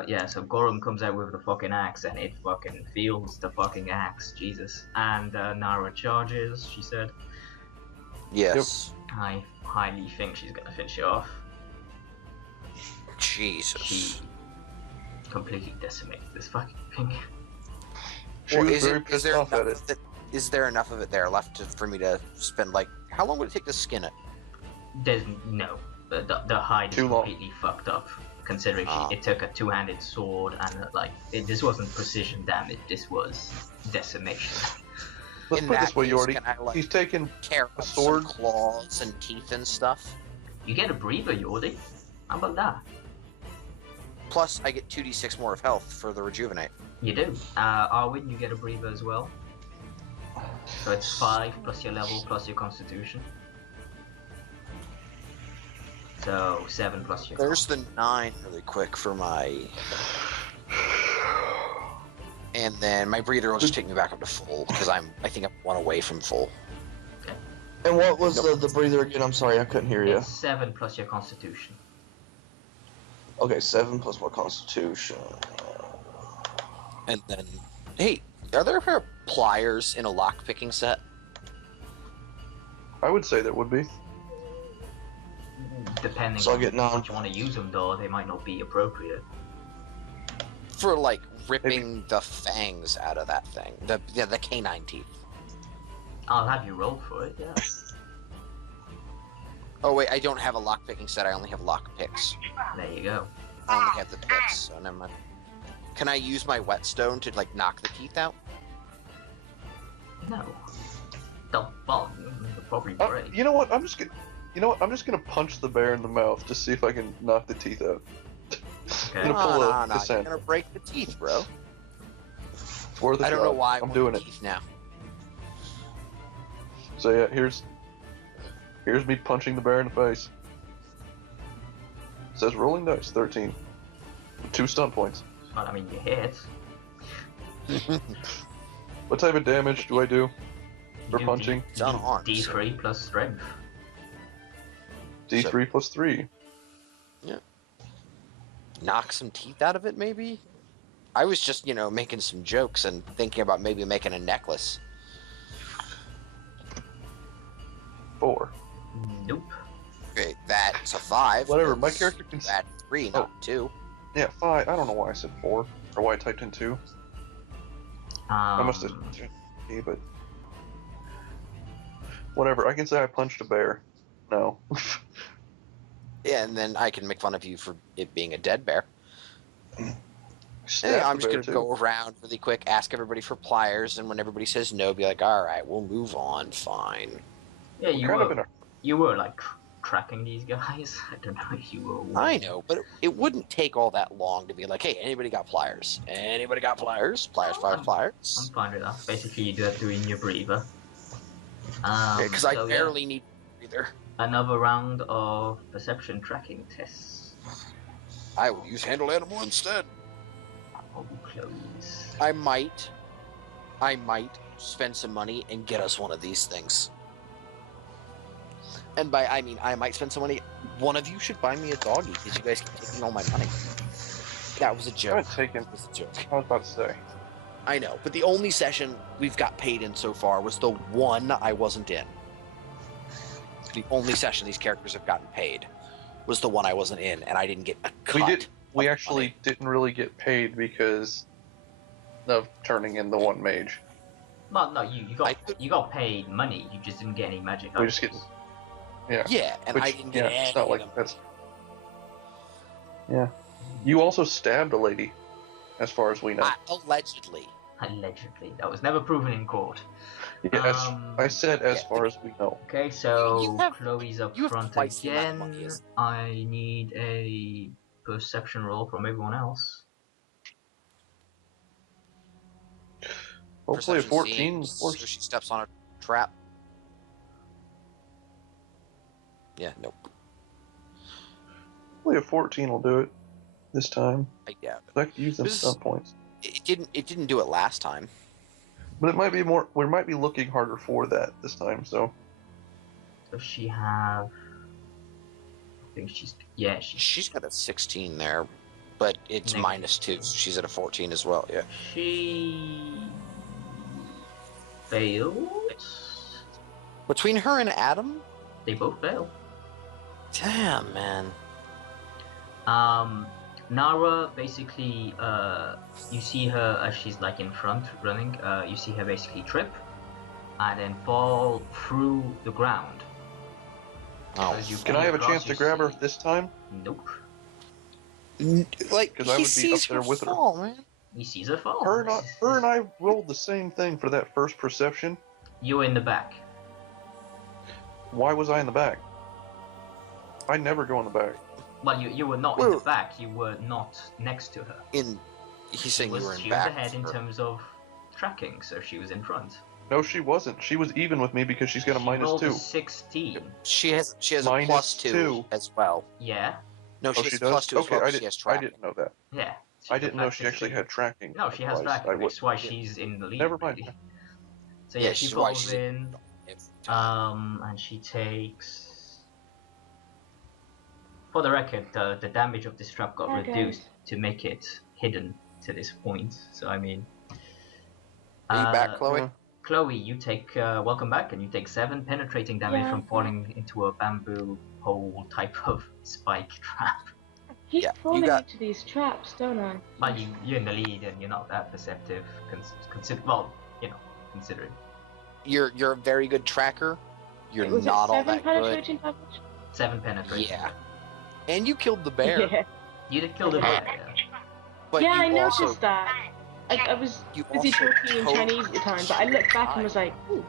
Yeah, so Gorham comes out with the fucking axe and it fucking feels the fucking axe, Jesus. And Nara charges, she said. Yes. I highly think she's gonna finish it off. Jesus. She completely decimated this fucking thing. She was very pissed off at it. Is there enough of it there left for me to spend, like, how long would it take to skin it? There's no. The hide is Too long. completely fucked up, considering it took a two-handed sword and this wasn't precision damage. This was decimation. Let's In put it that this way, case, Yordi. can I, like, He's taken tear a up sword. some claws and teeth and stuff? You get a breather, Yordi. How about that? Plus, I get 2d6 more of health for the rejuvenate. You do. Arwen, you get a breather as well. So it's 5 plus your level plus your constitution. So 7 plus your. There's the 9 really quick for my... And then my breather will just take me back up to full, because I think I'm 1 away from full. And what was the breather again? I'm sorry, I couldn't hear you. It's 7 plus your constitution. Okay, 7 plus my constitution. And then... Hey, are there a pair of pliers in a lock-picking set? I would say there would be. Depending So I on get 9. what you want to use them, though, they might not be appropriate. For, like, ripping the fangs out of that thing. The canine teeth. I'll have you roll for it, yeah. Oh, wait, I don't have a lock-picking set. I only have lock-picks. There you go. I only have the picks, so never mind. Can I use my whetstone to, like, knock the teeth out? No. Well, you'll probably break. You know what? I'm just gonna punch the bear in the mouth to see if I can knock the teeth out. Okay. I'm gonna pull a You're Cassandra. gonna break the teeth, bro. It's worth a I don't know shot. why I'm doing it. teeth now. So yeah, here's me punching the bear in the face. It says rolling dice, 13. 2 stun points. Well, I mean, you hit. What type of damage do I do for You do punching? It's unarmed. D3 plus strength. D3 plus 3. Knock some teeth out of it, maybe? I was just, making some jokes and thinking about maybe making a necklace. 4. Nope. Okay, that's a 5. Whatever, my character can... That's 3, not 2. Yeah, 5. I don't know why I said 4. Or why I typed in 2. I must have... But... Whatever, I can say I punched a bear. No. Yeah, and then I can make fun of you for it being a dead bear. Stabbed I'm the just bear, going to too. go around really quick, ask everybody for pliers, and when everybody says no, be like, alright, we'll move on, fine. Yeah, you Kind of in were. a... You were like tracking these guys. I don't know if you were. I know, but it wouldn't take all that long to be like, hey, anybody got pliers? Anybody got pliers? Pliers, I'm pliers. fine with that. Basically, you do have to in your breather. Because I so, barely need either. Another round of perception tracking tests. I will use handle animal instead. Oh, close. I might spend some money and get us one of these things. And by I mean I might spend some money. One of you should buy me a doggy because you guys keep taking all my money. That was a I joke. haven't taken... That was a joke. I was about to say. I know, but the only session we've got paid in so far was the one I wasn't in. The only session these characters have gotten paid was the one I wasn't in, and I didn't get a cut. We of actually money. didn't really get paid because of turning in the one mage. Well, no, you got paid money. You just didn't get any magic. We just items. Yeah, and I Which, didn't get any it's not of like them. that's... Yeah. You also stabbed a lady. as far as we know. Allegedly. Allegedly. That was never proven in court. Yes, I said as far as we know. Okay, so You have- Chloe's up you have front twice the amount of money again. as- I need a perception roll from everyone else. Hopefully a Perception 14. so she steps on a trap. Yeah, nope. Hopefully a 14 will do it this time. I doubt it. I have to use them This is- stunt points. It didn't do it last time. But it might be more. We might be looking harder for that this time. So Does she have? I think She's got a 16 there, but it's Negative. -2, so she's at a 14 as well. Yeah. She failed. Between her and Adam, They both fail. damn man. Nara basically, you see her as she's like in front running. You see her basically trip, and then fall through the ground. Oh, As you can fall I have a across, chance you to grab her see- this time? Nope. like 'Cause I he would be up sees there her with her. fall, man. He sees her fall. Her and I rolled the same thing for that first perception. You were in the back. Why was I in the back? I never go in the back. Well, you were not in the Well- back. You were not next to her. He's saying you were in She back. was ahead in of her. terms of tracking, so she was in front. No, she wasn't. She was even with me because she's got a She minus rolled a 2. 16. She has a Minus +2 2. as well. Yeah. No, Oh, she she has does. +2 as Okay, well. I She has I tracking. didn't know that. Yeah. I didn't know she actually had tracking. No, she has Otherwise, tracking. I would. That's why she's in the lead. Never mind. really. So Yeah, yeah, she she's why falls she's in. And she takes. For the record, the damage of this trap got Okay. reduced to make it hidden to this point. So I mean. Are you back, Chloe? Yeah. Chloe, you take welcome back, and you take 7 penetrating damage Yeah, from I'm falling into a bamboo hole type of spike trap. I keep Yeah, you falling got- into these traps, don't I? But you're in the lead, and you're not that perceptive. Considering. You're a very good tracker. You're Was not it all 7 that good. penetrating damage? 7 penetrating. Yeah. And you killed the bear. Yeah, You did kill the bear. Yeah. But yeah, I you noticed also, that. I was you busy also talking in totally Chinese at the time, but I looked back and was like, ooh,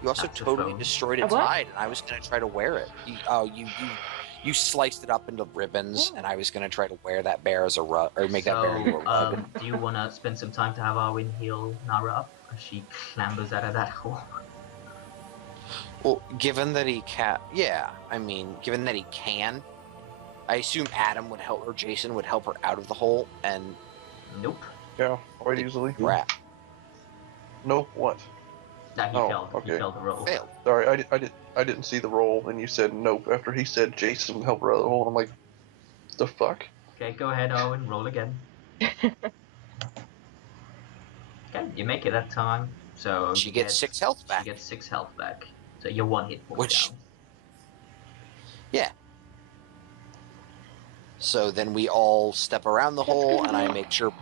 You also That's a totally phone. destroyed A its what? hide, and I was gonna try to wear it. You sliced it up into ribbons, Oh. and I was gonna try to wear that bear as a rug, or make that bear into a So, rug. do you want to spend some time to have Arwen heal Nara up as she clambers out of that hole? Well, given that he can, given that he can, I assume Adam would help, or Jason would help her out of the hole, and Nope. Yeah, quite easily. crap, Nope. What? Nah, he Oh, failed. He okay. failed the roll. Oh. failed. Sorry, I didn't see the roll, and you said nope after he said Jason would help her out of the hole. And I'm like, the fuck? Okay, go ahead, Arwen. Roll again. Okay, you make it that time. So She you gets 6 health back. She gets 6 health back. So you're 1 hit point Which- down. So then we all step around the hole, and I make sure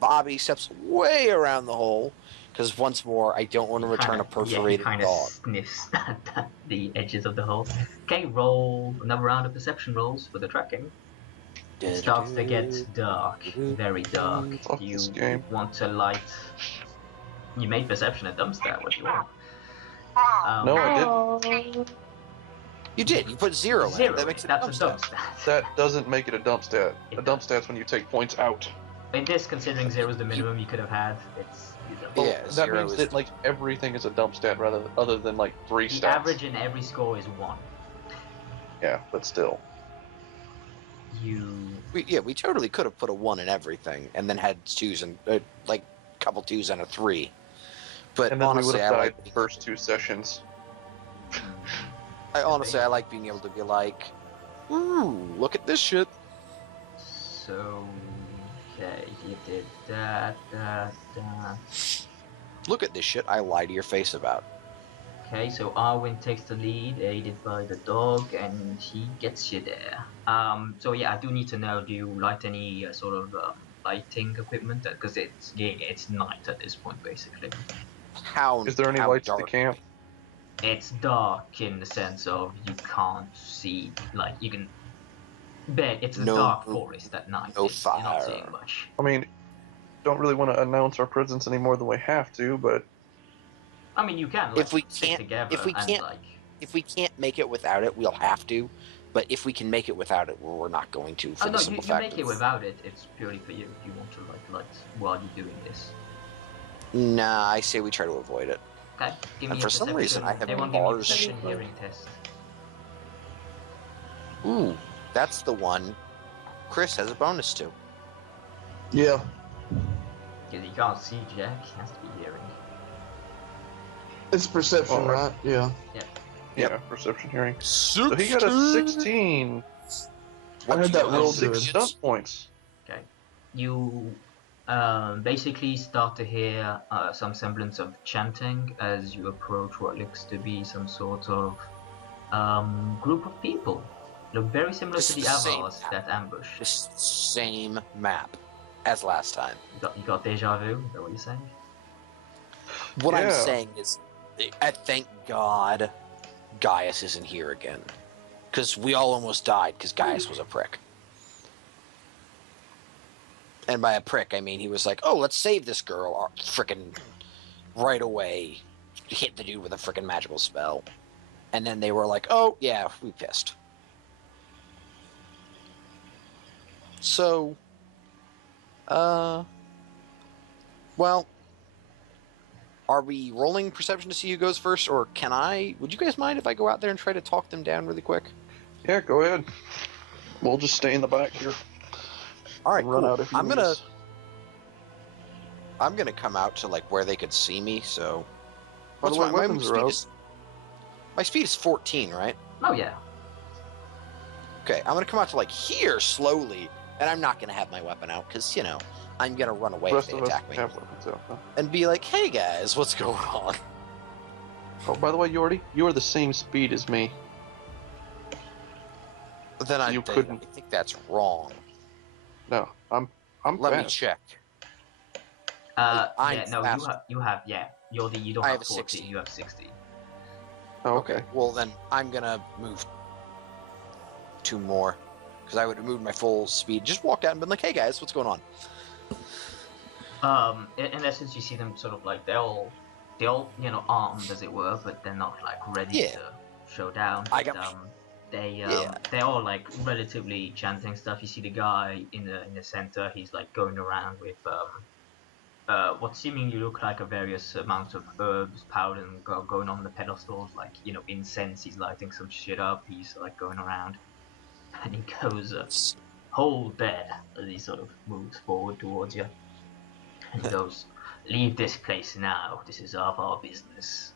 Bobby steps way around the hole, because once more, I don't want to return a perforated kind dog. of sniffs at the edges of the hole. Okay, roll another round of perception rolls for the tracking. It starts to get dark, very dark. Fuck Do you this game. want to light? You made perception a dump stat. What do you want? No, I didn't. oh, You did. You put 0 in Zero. it. That makes it That's dump a stat. dump stat. That doesn't make it a dump stat. It A dump stat's when you take points out. In this, considering 0 is the minimum you could have had, it's Well, Yeah, that 0 means is that like everything is a dump stat other than like 3 the stats. average in every score is 1. Yeah, but still. We totally could have put a 1 in everything, and then had 2s and like a couple 2s and a 3. But And then honestly, we would I have died like the first 2 sessions. I like being able to be like, ooh, look at this shit. So, okay, you did that. Look at this shit. I lie to your face about. Okay, so Arwen takes the lead, aided by the dog, and he gets you there. So yeah, I do need to know, do you light any sort of lighting equipment? Because it's night at this point, basically. How Is there any how lights at the dark? camp? It's dark in the sense of you can't see, like, you can... Ben, it's a No- dark forest at night. no You're not seeing fire. much. I mean, don't really want to announce our presence any more than we have to, but I mean, you can like If we stick can't- together if we and can't- like. If we can't make it without it, we'll have to. But if we can make it without it, we're not going to. For Oh the no, simple you fact make of- it without it. It's purely for you. If you want to like while you're doing this. Nah, I say we try to avoid it. Okay, give me And a for some reason, I have everyone give me a bars. perception hearing test. Ooh, that's the one Chris has a bonus to. Yeah. Because you can't see Jack, he has to be hearing. It's perception, Oh, right? Yeah. yeah, perception hearing. So he got a 16. I heard that real Six good. stuff points. Okay. You basically start to hear some semblance of chanting as you approach what looks to be some sort of group of people. Look very similar It's to the the same Avvars map. that ambush. This same map as last time. You got deja vu? Is that what you're saying? What I'm Yeah. saying is, thank God Gaius isn't here again. Because we all almost died because Gaius was a prick. And by a prick, I mean he was like, oh, let's save this girl frickin' right away. Hit the dude with a frickin' magical spell. And then they were like, oh, yeah, we pissed. So, well, are we rolling perception to see who goes first, or can I? Would you guys mind if I go out there and try to talk them down really quick? Yeah, go ahead. We'll just stay in the back here. All right, and run cool. out if you I'm need gonna us. I'm gonna come out to like where they could see me. So, By the way, weapons are speed? out. My speed is 14, right? Oh yeah. Okay, I'm gonna come out to like here slowly, and I'm not gonna have my weapon out because I'm gonna run away The if rest they of us attack me, have weapons out. Huh? and be like, "Hey guys, what's going on?" Oh, by the way, Yordi, you are the same speed as me. But then I couldn't. think that's wrong. No, I'm Let me fast. check. Yeah, I'm no, fast. you have, you don't I have have a 40, 60. you have 60. Oh, okay. Well, then I'm gonna move 2 more because I would have moved my full speed. Just walked out and been like, "Hey guys, what's going on?" In essence, you see them sort of like they're all armed as it were, but they're not like ready Yeah. to show down. I But, got- they're all like relatively chanting stuff. You see the guy in the center. He's like going around with what seemingly look like a various amounts of herbs, powder, and going on the pedestals, like incense. He's lighting some shit up. He's like going around, and he goes, "Hold there," as he sort of moves forward towards you. And he goes, "Leave this place now. This is of our business."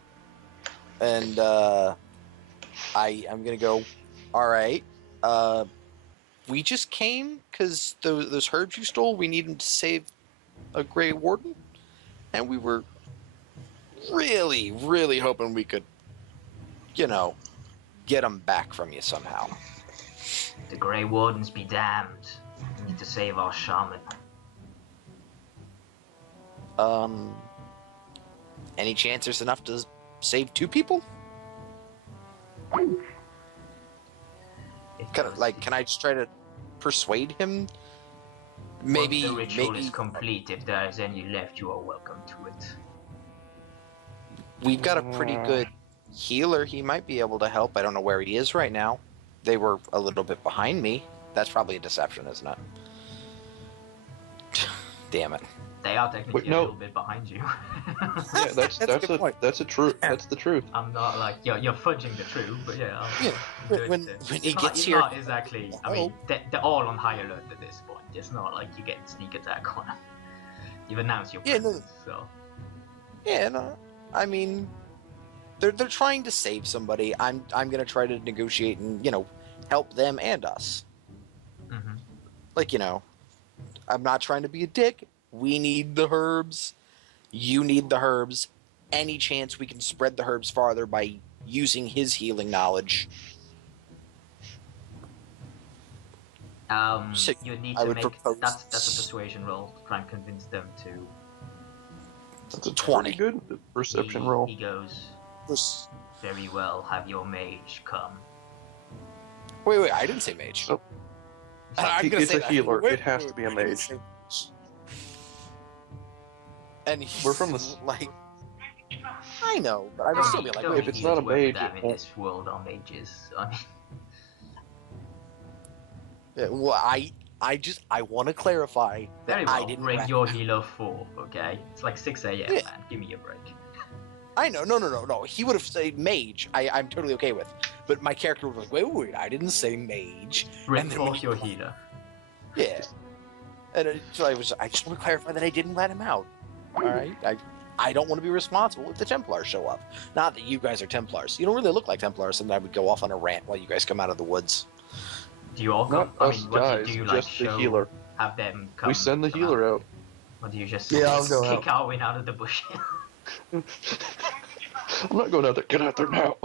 And I'm gonna go. All right. We just came because those herbs you stole. We need them to save a Grey Warden, and we were really, really hoping we could, get them back from you somehow. The Grey Wardens be damned. We need to save our shaman. Any chance there's enough to save 2 people? If Kind of like, can I just try to persuade him? Maybe, once the ritual maybe is complete, if there is any left, you are welcome to it. we've got a pretty good healer. He might be able to help. I don't know where he is right now. They were a little bit behind me. That's probably a deception, isn't it? Damn it. They are technically Wait, no. a little bit behind you. Yeah, that's That's a good point. that's a truth. That's the truth. I'm not like you're fudging the truth, but yeah. Yeah, when he It's gets not, here- it's not exactly. I mean, they're all on high alert at this point. It's not like you get sneak attack on. You've announced your Yeah, no. presence, so. Yeah, no. I mean, they're trying to save somebody. I'm gonna try to negotiate and help them and us. Mhm. Like I'm not trying to be a dick. We need the herbs. You need the herbs. Any chance we can spread the herbs farther by using his healing knowledge. So, You need I to would make propose- that's a persuasion roll to try and convince them to. That's a 20. pretty good perception he, roll. He goes, This- very well. Have your mage come. Wait, I didn't say mage. Oh. I'm gonna It's say a that. healer. Wait, It has to be a I'm gonna mage. say- And he's We're from the like, I know, but I'd The still be like, only if it's not a healers worth mage, damn it in won't. this world are mages. I mean, yeah, well, I want to clarify that very I well. didn't. Bring your healer 4, okay? It's like 6 a.m. Yeah. man. Give me a break. I know, no. He would have said mage. I'm totally okay with, but my character was like, wait, I didn't say mage. Bring And then forth your healer. Yeah, and so I just want to clarify that I didn't let him out. All right, I don't want to be responsible if the Templars show up. Not that you guys are Templars. You don't really look like Templars, and I would go off on a rant while you guys come out of the woods. Do you all come? Not I us mean, what guys, do you like just the show? healer. Have them come. We send the come healer out. Or do you just Yeah, I'll go kick Arwen out of the bush? I'm not going out there. Get out there now.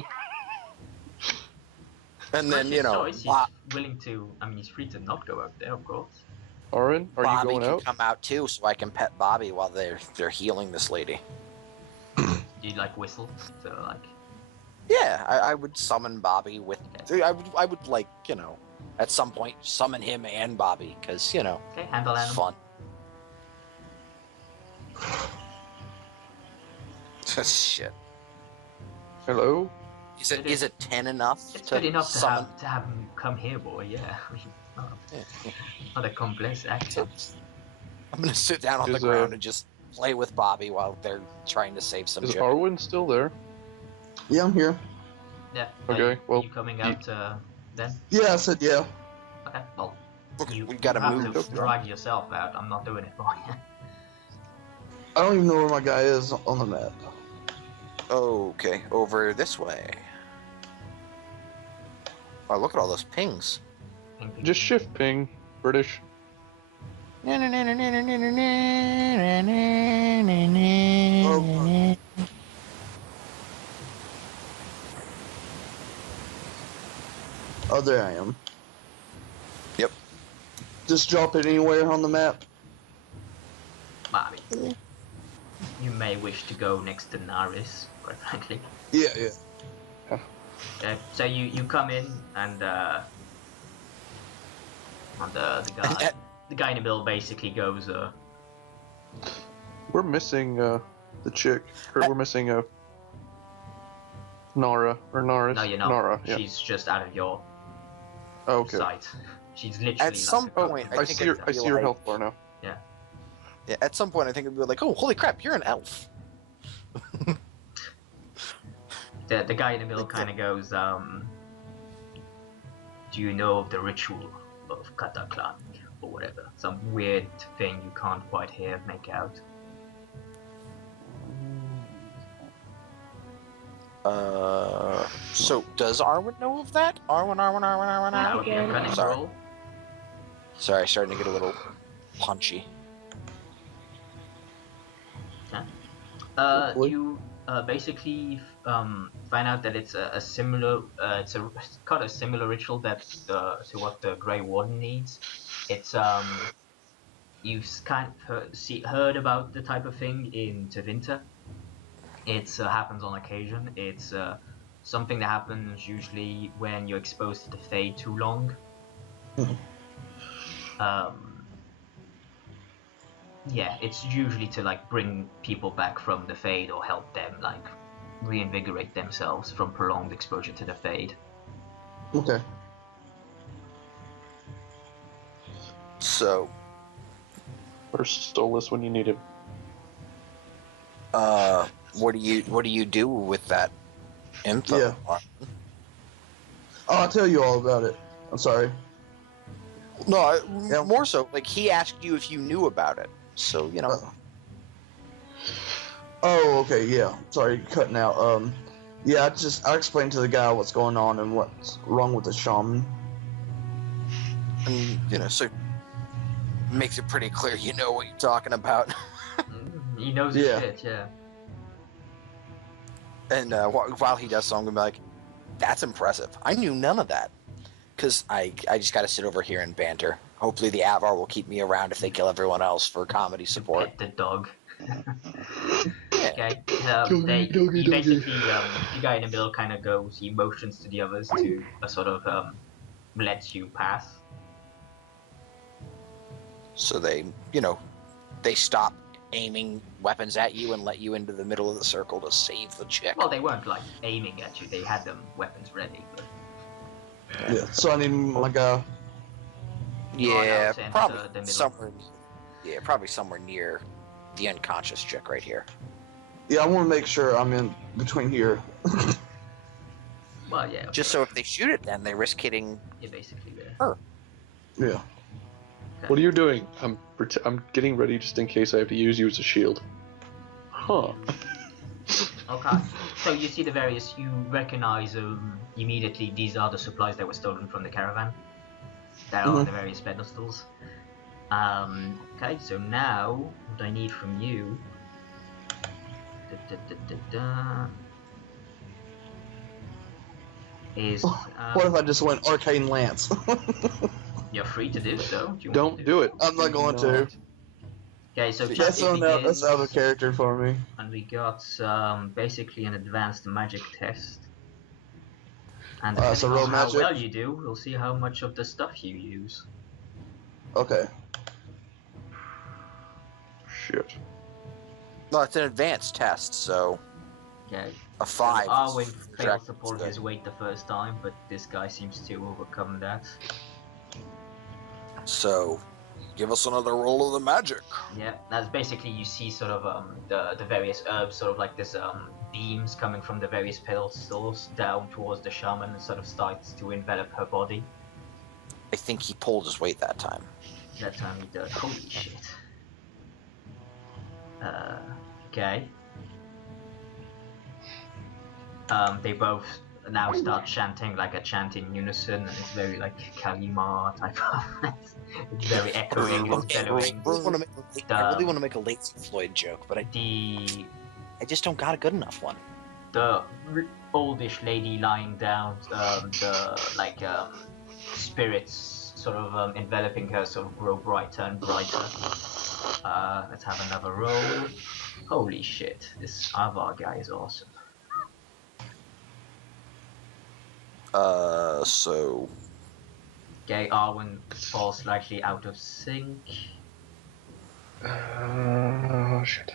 And then His choice, he's Bo- willing to. I mean, he's free to not go out there, of course. Aaron, are Bobby you going can out? come out too, so I can pet Bobby while they're healing this lady. Do you like whistle? So like. Yeah, I would summon Bobby with. I would like at some point summon him and Bobby because Okay, handle it's animal. fun. Shit. Hello? Is it 10 enough It's to good enough summon? to have him come here, boy. Yeah. I mean, Yeah. not a complex act. I'm gonna sit down on the Is, ground and just play with Bobby while they're trying to save some Is shit. Arwen still there? Yeah, I'm here. Yeah. Okay, well, you coming out then? Yeah, I said yeah. Okay. Well, Okay, you we gotta have move. to drag yourself out. I'm not doing it for you. I don't even know where my guy is on the map. Okay, over this way. Oh, look at all those pings. Ping, ping, Just ping. shift ping, British. Oh, there I am. Yep. Just drop it anywhere on the map. Bobby. You may wish to go next to Naris, quite frankly. Yeah. Okay, so you come in and the guy in the middle basically goes We're missing the chick. Or we're missing Nara or Naris. no, you're not. Nara, yeah. She's just out of your Oh, okay. sight. She's literally At some like point, I see your like- health bar now. Yeah, at some point, I think it'd be like, oh, holy crap, you're an elf. The guy in the middle kind of goes, do you know of the ritual of Cataclan or whatever? Some weird thing you can't quite make out. So does Arwen know of that? Arwen. Now you're again. cunning Sorry. roll. Sorry, starting to get a little punchy. You basically find out that it's a similar, it's kind of similar ritual that to what the Grey Warden needs. It's you've kind of heard about the type of thing in Tevinter. It happens on occasion. It's something that happens usually when you're exposed to the Fade too long. Yeah, it's usually to like bring people back from the Fade or help them like reinvigorate themselves from prolonged exposure to the Fade. Okay. So, First stole this when you need him. what do you do with that info? Yeah. Oh, I'll tell you all about it. I'm sorry. No, Yeah. more so, like he asked you if you knew about it. So, Oh, okay, yeah. Sorry, cutting out. Yeah, I explained to the guy what's going on and what's wrong with the shaman. and so makes it pretty clear you know what you're talking about. He knows his Yeah. shit, yeah. And while he does so, I'm gonna be like, "That's impressive. I knew none of that." Because I just gotta sit over here and banter. Hopefully the Avvar will keep me around if they kill everyone else for comedy support. Pet the dog. Yeah. Okay. Doggy, doggy, He doggy. basically, the guy in the middle kind of goes. He motions to the others to sort of let you pass. So they, they stop aiming weapons at you and let you into the middle of the circle to save the chick. Well, they weren't like aiming at you; they had them weapons ready. But... Yeah. So I need like a. Yeah, the probably middle. somewhere. Yeah, probably somewhere near the unconscious chick right here. Yeah, I want to make sure I'm in between here. Well, yeah. Okay. Just so if they shoot it, then they risk hitting. You're basically there. Her. Yeah. Okay. What are you doing? I'm getting ready just in case I have to use you as a shield. Huh. Okay. So you see the various. You recognize immediately these are the supplies that were stolen from the caravan. That are on the various pedestals. Okay. So now what I need from you. Is What if I just went Arcane Lance? you're free to do so. Do you Don't want to do it. I'm not going to. Okay, so That's chapter begins, that's another character for me. and we got basically an advanced magic test. And So depending roll on how magic? well you do, we'll see how much of the stuff you use. Okay. Shit. Well, it's an advanced test, so Okay. a 5. So Arwen is failed to pull good. his weight the first time, but this guy seems to overcome that. So, give us another roll of the magic. Yeah, that's basically you see sort of the various herbs, sort of like this beams coming from the various pedestals down towards the shaman and sort of starts to envelop her body. I think he pulled his weight that time. That time he does. Holy shit. Okay. They both now start chanting like a chant in unison, and it's very like Kalima type of. It's very echoing and bellowing. I really want to make a Lazy Floyd joke, but I just don't got a good enough one. The oldish lady lying down, the spirits sort of enveloping her sort of grow brighter and brighter. Let's have another roll. Holy shit, this Avvar guy is awesome. So... Okay, Arwen falls slightly out of sync. Shit.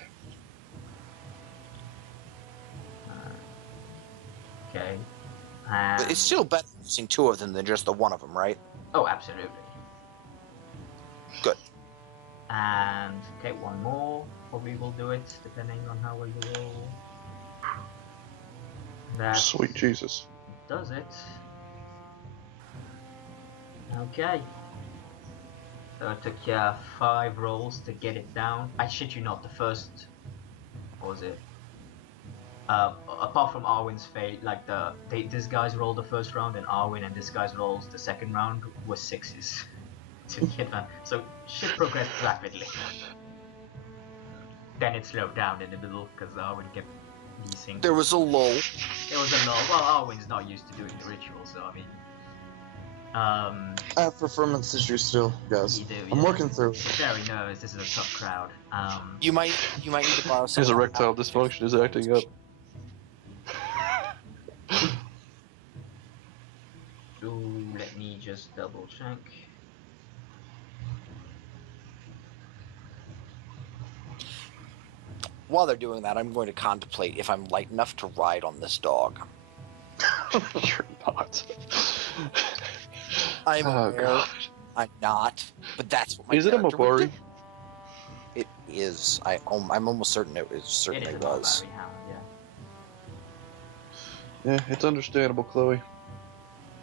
Okay. And... It's still better using 2 of them than just the one of them, right? Oh, absolutely. Good. And, okay, one more. Probably will do it, depending on how well you roll. That Sweet Jesus. does it. Okay. So it took 5 rolls to get it down. I shit you not, the first... What was it? Apart from Arwen's fate, like this guy's rolled the first round, and Arwen and this guy's rolls the second round was 6s to get that. So shit progressed rapidly. Then it slowed down in the middle because Arwen kept leasing. There was a lull. There was a lull. Well, Arwen's not used to doing the ritual, so I mean. I have performance issues still, guys. You do, I'm yeah. working through. Very nervous. This is a tough crowd. You might need to borrow some. His erectile dysfunction is acting up. Ooh, let me just double check. While they're doing that, I'm going to contemplate if I'm light enough to ride on this dog. You're not. I'm Oh, aware God. I'm not, but that's what my Is it a character would Mabari? do. It is. I'm almost certain it certainly It is a was. Mulberry Hound, yeah. Yeah, it's understandable, Chloe.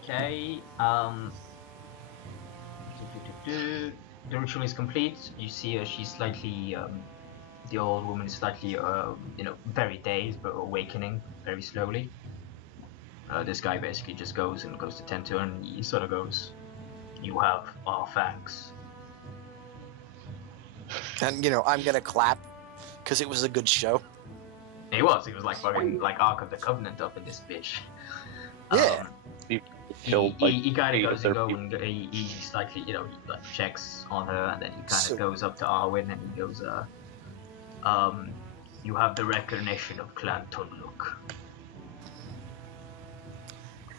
Okay, the ritual is complete. You see her, she's slightly, the old woman is slightly, very dazed, but awakening very slowly. This guy basically just goes to tend to her, and he sort of goes, "You have our thanks." And I'm gonna clap because it was a good show. He was like fucking, like Ark of the Covenant up in this bitch. Yeah. He killed like he kind of 8 goes of their to go people. and he slightly, he like checks on her, and then he kind of So- goes up to Arwen and he goes, "You have the recognition of Clan Tunluk."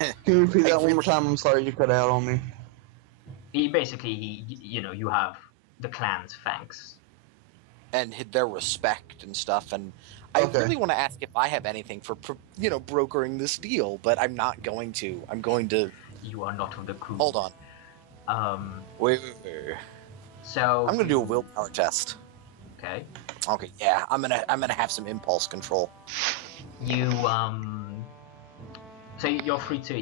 Can you repeat that one more time? I'm sorry, you cut out on me. He basically, you have the clan's thanks. And their respect and stuff. And I Okay. really want to ask if I have anything for, brokering this deal, but I'm not going to. I'm going to. You are not of the crew. Hold on. Wait. So I'm going to do a willpower test. Okay. Okay. Yeah. I'm gonna have some impulse control. You So you're free to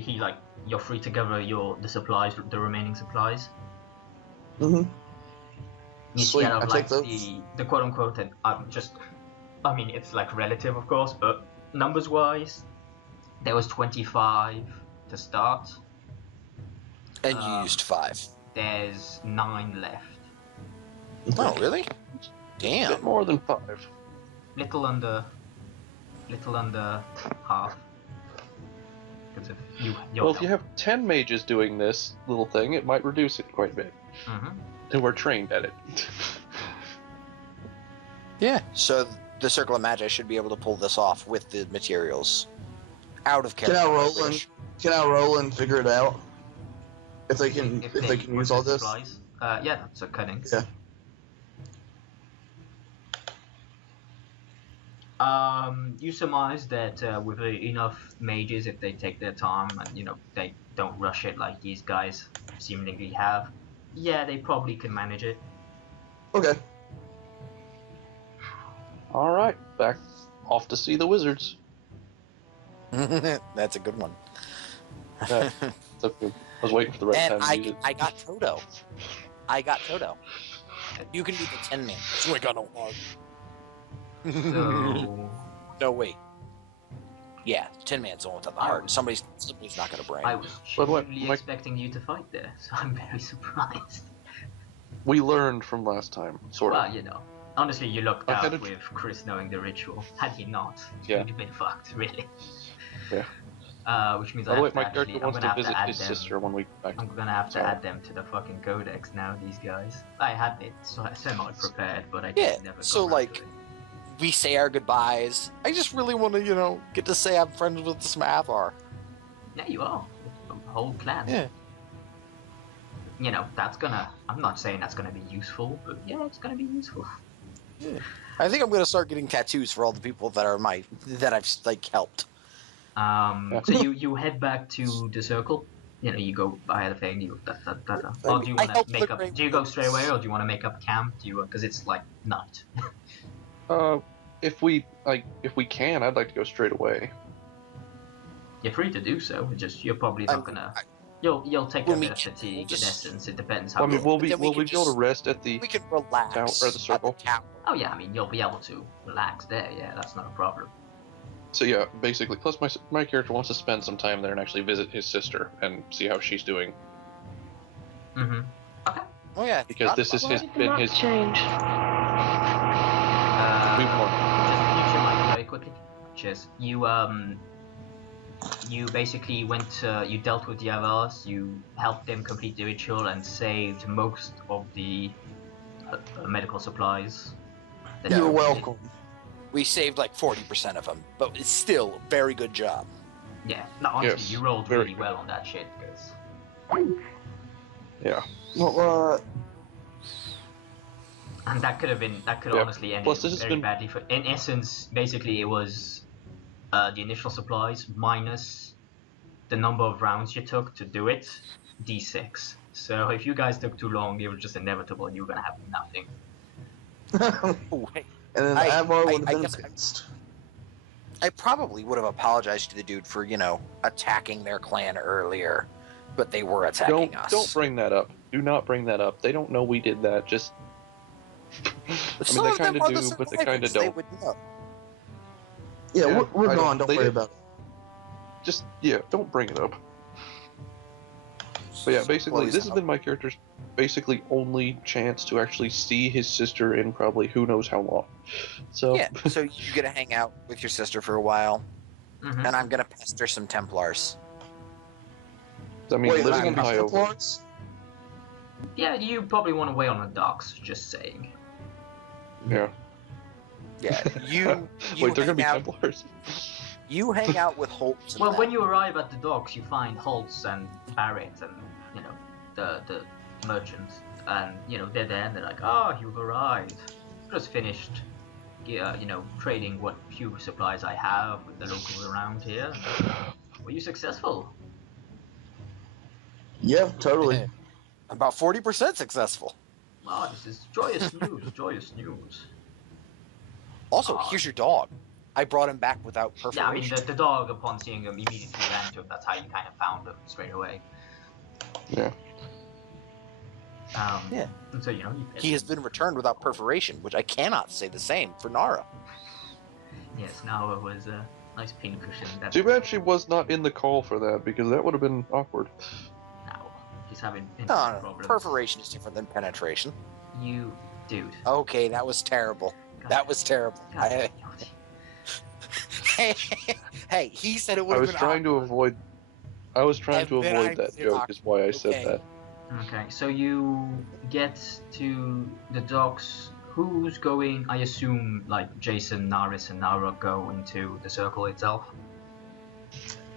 you're free to gather the supplies, the remaining supplies. Mm-hmm. You Sweet, get I like take those. the quote unquote, and I mean it's like relative of course, but numbers wise, there was 25 to start. And you used 5. There's 9 left. Oh, really? A Damn. bit more than 5. Little under half. Because Well, if you have 10 mages doing this little thing, it might reduce it quite a bit. Mm-hmm. And we're trained at it. Yeah. So the Circle of Magi should be able to pull this off with the materials. Out of Can character. I roll and figure it out? If they can use all this. Supplies. Yeah, that's a cunning. Yeah. You surmise that with enough mages, if they take their time and they don't rush it like these guys seemingly have, yeah, they probably can manage it. Okay. Alright, back off to see the wizards. That's a good one. Yeah, I was waiting for the right And time to use it. I got Toto. You can do the 10 man. You ain't got no heart. So No, wait. Yeah, 10 man's the one without the heart. Somebody's not gonna brain. I was By the way, genuinely expecting you to fight there, so I'm very surprised. We learned from last time, sort of. Well, honestly, you lucked I out had with Chris knowing the ritual. Had he not, Yeah. you'd have been fucked, really. Yeah. Which means By the way, I'm my gonna character wants to have visit to add his them. sister when we get back. I'm gonna have to Sorry. add them to the fucking codex now. These guys. I had it semi-prepared, but I Yeah, just never. so, got around like, to it. We say our goodbyes. I just really want to, get to say I'm friends with some Avvar. Yeah, you are. The whole clan. Yeah. That's gonna. I'm not saying that's gonna be useful, but yeah, it's gonna be useful. Yeah. I think I'm gonna start getting tattoos for all the people that are that I've helped. So you head back to the circle. You go by the thing. Or do you want to make up? Do you go straight away, or do you want to make up camp? Do you? Because it's like night. If we can, I'd like to go straight away. You're free to do so. You're probably not gonna. You'll take a bit of fatigue in essence. It depends how. Well, I mean, will we Then we be can able to rest at the We can relax. Tower, or the circle? At the tower. Oh yeah, I mean you'll be able to relax there. Yeah, that's not a problem. So yeah, basically, plus my character wants to spend some time there and actually visit his sister and see how she's doing. Mm-hmm. Okay. Oh yeah. Because this is Why did the map change? Just mute your mic very quickly. Cheers. You basically you dealt with the Avvars, you helped them complete the ritual and saved most of the medical supplies. that You're they welcome. We saved like 40% of them, but it's still a very good job. needed. Yeah, no, honestly, Yes, you rolled very really good. well on that shit, because... Yeah. Well, And that could Yeah. honestly ended Plus, this has very been- badly for... In essence, basically, it was the initial supplies minus the number of rounds you took to do it, d6. So if you guys took too long, it was just inevitable, you were gonna have nothing. Ooh, hey. and then I- Avvar would I have been guess- pissed. I probably would have apologized to the dude for, attacking their clan earlier, but they were attacking us. Don't bring that up. Do not bring that up. They don't know we did that. Just. But I some mean, of they them kind are of the do, but they kind of survivors, don't. would know. Yeah, Yeah, we're I gone. don't- Don't they worry did- about it. Just don't bring it up. But yeah, basically, this has been my character's basically only chance to actually see his sister in probably who knows how long. So Yeah, so you're gonna hang out with your sister for a while, Mm-hmm. and I'm gonna pester some Templars. I mean, Wait, there's living gonna in be Highover. Templars? Yeah, you probably want to wait on the docks, just saying. Yeah. Yeah, you Wait, they're gonna be hang out. Templars. You hang out with Holtz. And Well, them. when you arrive at the docks, you find Holtz and Barrett and, the merchants. and they're there and they're like, "Oh, you've arrived. Just finished, trading what few supplies I have with the locals around here. Were you successful?" Yeah, totally. About 40% successful. Oh, this is joyous news, joyous news. Also, here's your dog. I brought him back without Yeah, I mean, perforation. the dog, upon seeing him, immediately ran to him. That's how you kind of found him straight away. Yeah. Yeah. And so, He has been returned without perforation, which I cannot say the same for Nara. Yes, Nara was a nice pincushion. Too bad she was not in the call for that, because that would have been awkward. Now, she's having No, problems. perforation is different than penetration. You, dude. Okay, that was terrible. That was terrible. God, Hey, he said it would I have was been trying to awkward. avoid. I was trying to And then avoid I that did joke, awkward, is why I said okay. that. Okay, so you get to the docks. Who's going? I assume like Jason, Naris, and Nara go into the circle itself.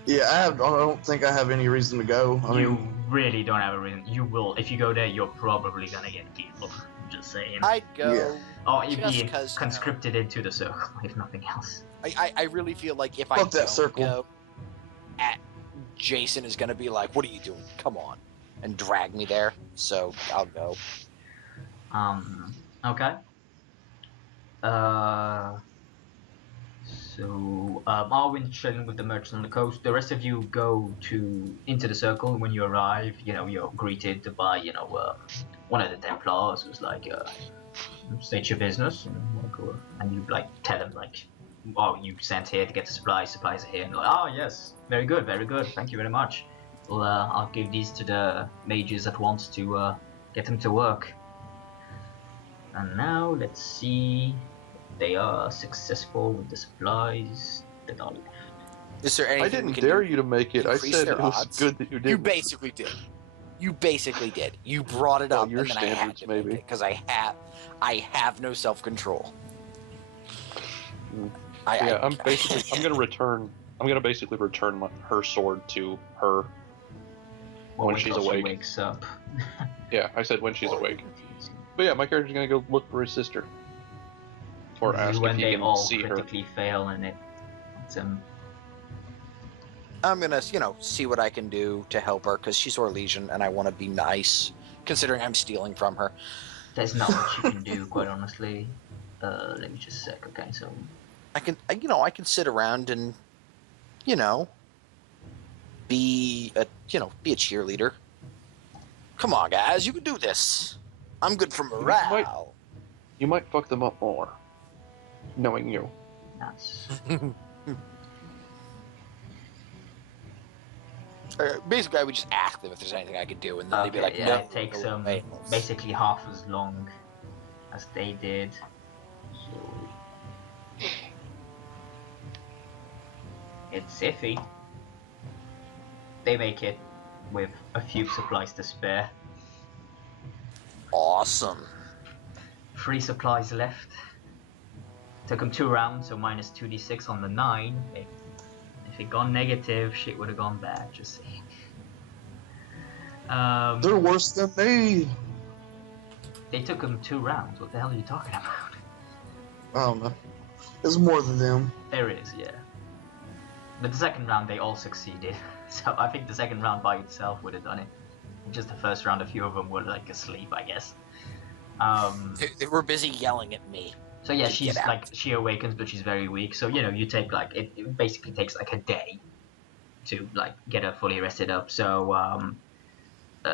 Yeah, I don't think I have any reason to go. I You mean, really don't have a reason. You will, if you go there, you're probably gonna get killed. Just saying. I'd go. Yeah. Or you'd just be 'cause, conscripted into the circle, if nothing else. I really feel like if I Fuck that don't circle. go, Jason is gonna be like, "What are you doing? Come on," and drag me there. So I'll go. Okay. So, Arwen's chilling with the merchants on the coast. The rest of you go into the circle. When you arrive, you're greeted by, one of the Templars who's like, state your business, and you, like, tell him, like, oh, you sent here to get the supplies are here. And like, oh, yes, very good, thank you very much. Well, I'll give these to the mages at once to, get them to work. And now, let's see... They are successful with the supplies that are left. Is there anything I we didn't can dare do? you to make it. I Increase said their it was odds? good that you did. You basically did. You basically did. You brought it Well, up, your and then I had standards, to make maybe. it because I have no self-control. Yeah, I'm gonna basically return her sword to her when she's until she awake. wakes up. Yeah, I said when she's awake. But yeah, my character's gonna go look for his sister. Or ask when if he they can all see her. critically fail, and it's I'm gonna, see what I can do to help her because she's Orlesian, and I want to be nice, considering I'm stealing from her. there's not much you can do, quite honestly. Let me just sec. Okay, so I can sit around and, be a cheerleader. Come on, guys, you can do this. I'm good for morale. You might fuck them up more, knowing you. that's Basically, I would just ask them if there's anything I could do, and then they'd be like, yeah, "No." it takes no way." basically half as long as they did. So it's iffy. They make it with a few supplies to spare. Awesome. 3 supplies left. Took them 2 rounds, so minus 2d6 on the 9. If it gone negative, shit would have gone bad, just saying. they're worse than me. They took them 2 rounds, what the hell are you talking about? I don't know. There's more than them. There is, yeah. But the second round they all succeeded, so I think the second round by itself would have done it. Just the first round, a few of them were like asleep, I guess. They were busy yelling at me. So yeah, to she's get out. like, she awakens, but she's very weak. So you take like it basically takes like a day to like get her fully rested up. So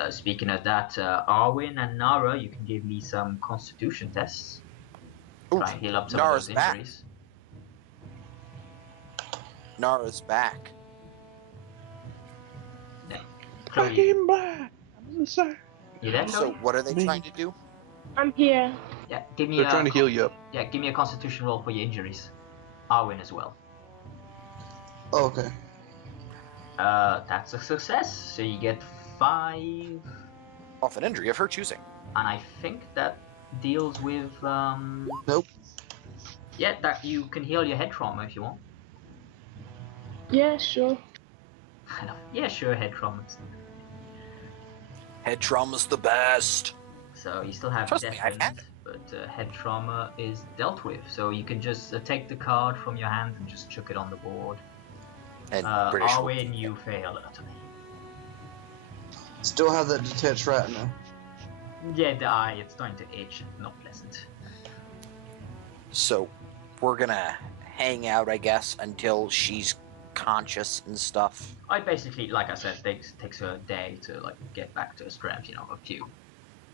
speaking of that, Arwen and Nara, you can give me some Constitution tests. Ooh, Try and heal up some Nara's of those back. injuries. Nara's back. Yeah. Back Chloe, in black. I'm the same. you there? So Chloe? what are they trying to do? I'm here. Yeah, give me They're trying to heal you up. Yeah, give me a Constitution roll for your injuries. Arwen as well. Okay. That's a success. So you get 5, Off an injury of her choosing. and I think that deals with Nope. Yeah, that you can heal your head trauma if you want. Yeah, sure. Yeah, sure, head trauma. Head trauma's the best. So you still have Trust me, death I've had wind, but head trauma is dealt with. So you can just take the card from your hand and just chuck it on the board. And British I'll will win, keep you it. fail utterly. Still have that detached retina. Yeah, the eye, it's starting to itch, not pleasant. So we're gonna hang out, I guess, until she's conscious and stuff. I basically, like I said, takes her a day to like get back to her strength, you know, a few.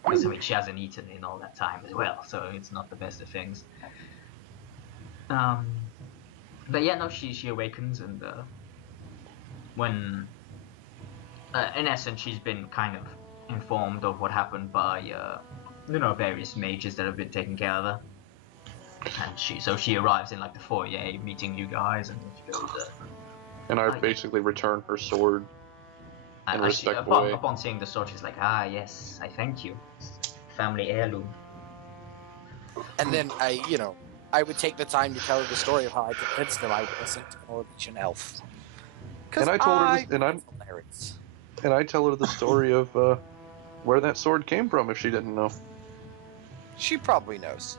Because I mean, she hasn't eaten in all that time as well, so it's not the best of things. But yeah, no, she awakens, and when, in essence, she's been kind of informed of what happened by, you know, various mages that have been taking care of her. And she arrives in like the foyer, meeting you guys, and she goes. And I basically return her sword in a respectful way. Upon seeing the sword, she's like, "Ah, yes, I thank you, family heirloom." And then I would take the time to tell her the story of how I convinced them I wasn't a Norwegian elf. And I told her, and I tell her the story of where that sword came from if she didn't know. She probably knows.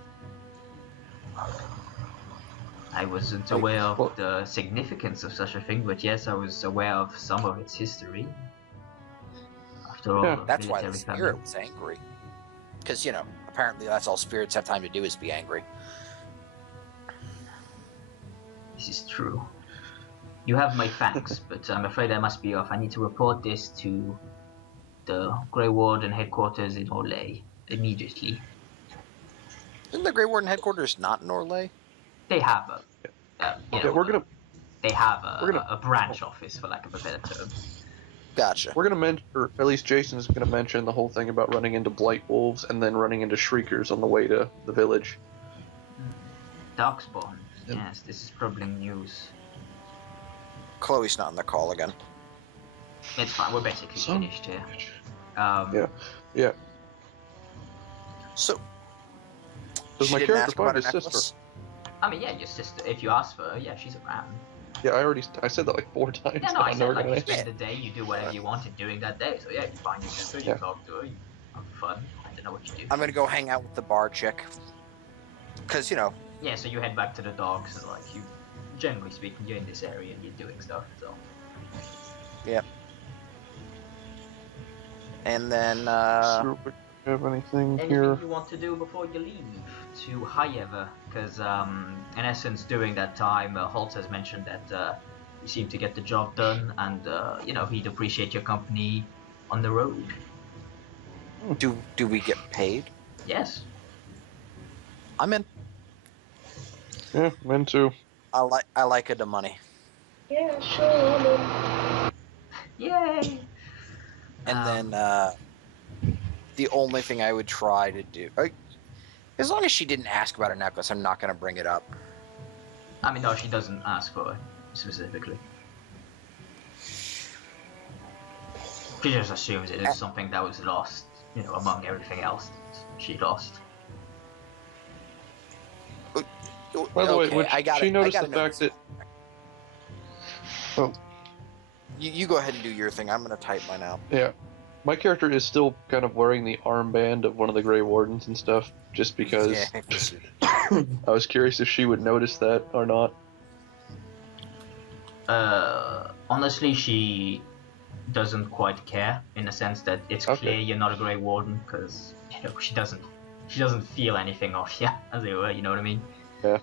I wasn't aware of the significance of such a thing, but yes, I was aware of some of its history. After all, That's why the military spirit family. was angry. Because, apparently that's all spirits have time to do is be angry. This is true. You have my thanks, but I'm afraid I must be off. I need to report this to the Grey Warden headquarters in Orlais immediately. Isn't the Grey Warden headquarters not in Orlais? They have a branch office, for lack of a better term. Gotcha. We're gonna mention, or at least Jason's gonna mention the whole thing about running into blight wolves and then running into shriekers on the way to the village. Darkspawn. Yes, this is troubling news. Chloe's not on the call again. It's fine. We're basically finished here. Yeah. So, Does my character find his necklace? sister? I mean, yeah, your sister. If you ask for her, yeah, she's around. Yeah, I said that like 4 times. Yeah, no, I said like you organized. spend the day, you do whatever you wanted during that day. So yeah, you find your sister, you talk to her, you have fun. I don't know what you do. I'm gonna go hang out with the bar chick. Because, Yeah, so you head back to the docks, and like you, generally speaking, you're in this area and you're doing stuff. So. Yep. And then, So, have anything Anything here? you want to do before you leave to Highever? Because in essence, during that time, Holt has mentioned that you seem to get the job done, and he'd appreciate your company on the road. do we get paid? Yes. I'm in. Yeah, men too. I like it, the money. Yeah, sure, I'm in. Yay! And then, the only thing I would try to do, as long as she didn't ask about a necklace, I'm not gonna bring it up. I mean, no, she doesn't ask for it specifically. She just assumes it is something that was lost, among everything else that she lost. By the way, Okay, when she noticed the fact that... Oh, You go ahead and do your thing. I'm gonna type mine out. yeah. My character is still kind of wearing the armband of one of the Grey Wardens and stuff, just because Yeah. I was curious if she would notice that or not. Honestly, she doesn't quite care, in the sense that it's clear you're not a Grey Warden, because she doesn't feel anything off you, as it were. You know what I mean? Yeah.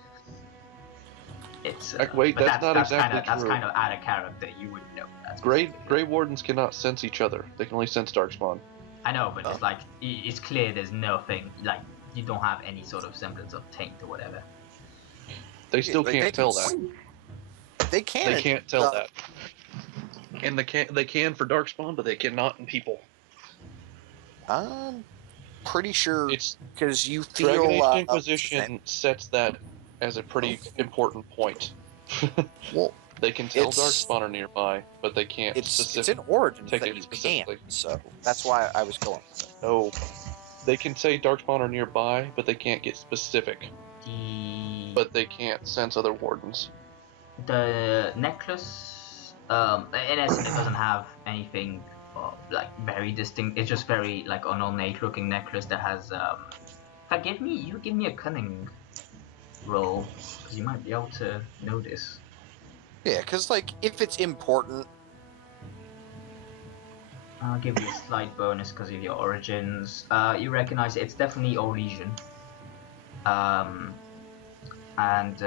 It's Wait, but that's not exactly That's true. kind of out of character. You wouldn't know that. Grey Wardens cannot sense each other. They can only sense Darkspawn. I know, but it's like it's clear there's nothing, like you don't have any sort of semblance of taint or whatever. They still can't tell that. They can. They can't tell that. And they can for Darkspawn, but they cannot in people. I'm pretty sure It's because you Dragon feel. Age Inquisition sets that as a pretty important point. Well, they can tell it's- Darkspawn are nearby, but they can't it's in Origins take that it you specifically. can. So that's why I was going. No. They can say Darkspawn are nearby, but they can't get specific. But they can't sense other wardens. The necklace, in essence, it doesn't have anything like very distinct. It's just very like an ornate-looking necklace that has. You give me a cunning roll because you might be able to know this. Yeah, because like if it's important, I'll give you a slight bonus because of your origins. You recognize it's definitely Orlesian. And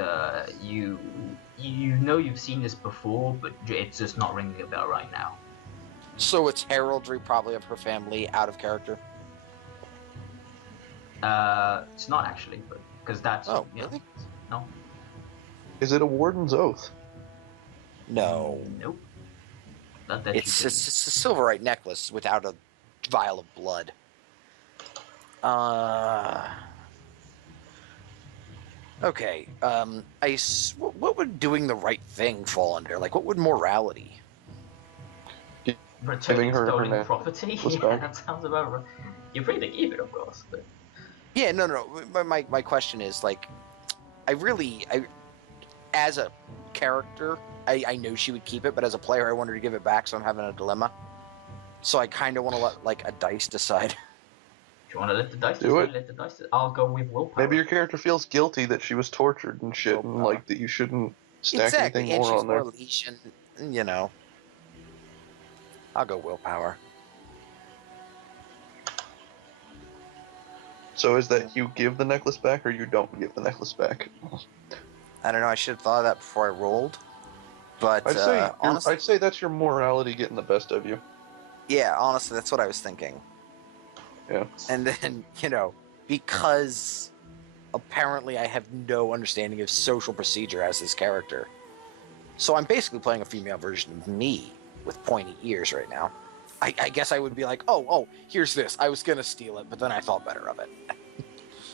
you know you've seen this before, but it's just not ringing a bell right now. so it's heraldry probably of her family out of character. It's not actually, but because that's Oh, you know, really? no, Is it a warden's oath? No, nope. Not that it's you a silverite necklace without a vial of blood. Okay. What would doing the right thing fall under? Like, what would morality? returning her stolen property. was Yeah, back. that sounds about right. You're free to keep it, of course. But... Yeah, no. My question is like, as a character, I know she would keep it, but as a player, I want her to give it back, so I'm having a dilemma. So I kind of want to let like a dice decide. If you want to let the dice Do decide, it. let the dice. I'll go with willpower. Maybe your character feels guilty that she was tortured and shit, and Willpower. like that you shouldn't stack Exactly, anything and more she's on there. more legion, you know. I'll go willpower. So is that you give the necklace back or you don't give the necklace back? I don't know. I should have thought of that before I rolled. But honestly, I'd say that's your morality getting the best of you. yeah, honestly, that's what I was thinking. Yeah. And then, because apparently I have no understanding of social procedure as this character. So I'm basically playing a female version of me with pointy ears right now. I guess I would be like, oh, here's this. I was going to steal it, but then I thought better of it.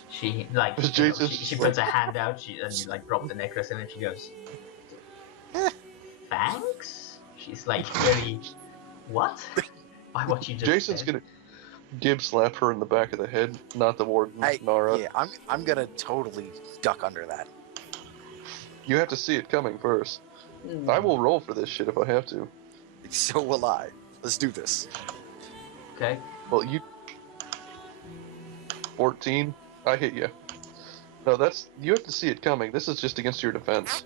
She like she puts a hand out, and you like drop the necklace, and then she goes, "Thanks." She's like very, what? By what you just Jason's said. gonna gib slap her in the back of the head, not the warden, Nara. Yeah, I'm going to totally duck under that. You have to see it coming first. I will roll for this shit if I have to. So will I. Let's do this. Okay. Well, 14. I hit you. No, you have to see it coming. This is just against your defense.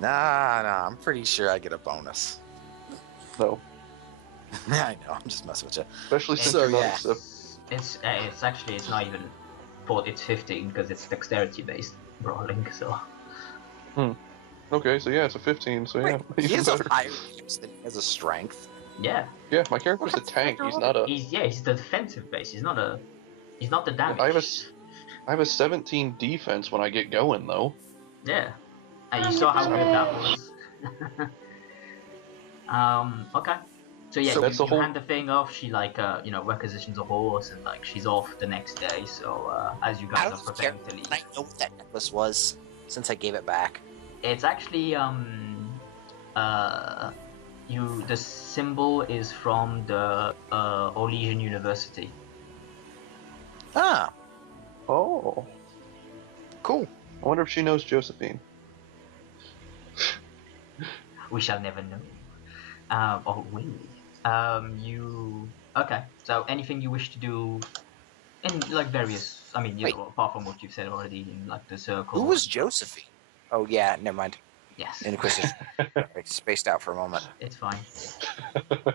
Nah, I'm pretty sure I get a bonus. No, I know, I'm just messing with you. especially since So, you're not yeah. accept. It's actually it's not even, it's 15 because it's dexterity based brawling. So Okay, so yeah, it's a 15. So yeah, Wait, he even has a better. higher defense than he has a strength. yeah, Yeah, my character's a tank. He's not a. he's the defensive base. He's not the damage. I have a 17 defense when I get going though. Yeah, and you saw how good that was. Okay. So yeah, So that's the you whole- hand the thing off. She requisitions a horse and like she's off the next day. So as you guys are preparing to leave, I know what that necklace was since I gave it back. it's actually the symbol is from the Orlesian University. Ah, Oh, cool. I wonder if she knows Josephine. We shall never know. Or will we? Okay. So anything you wish to do in like various, apart from what you've said already in like the circle. Who was Josephine? Oh yeah, never mind. Yes. Inquisitive. I spaced out for a moment. It's fine.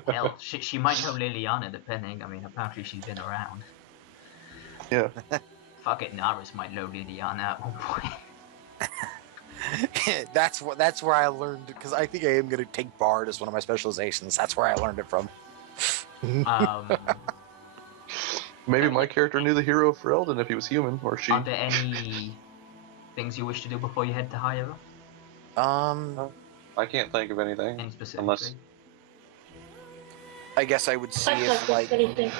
Hell, she might know Liliana depending. I mean, apparently she's been around. Yeah. Fuck it, Naris might know Liliana at one point. That's where I learned, because I think I am gonna take Bard as one of my specializations. That's where I learned it from. Maybe my character knew the hero for Eldon if he was human, or she. Are there any things you wish to do before you head to Hyrule? I can't think of anything. Any specific? Unless- I guess I would see if like anything.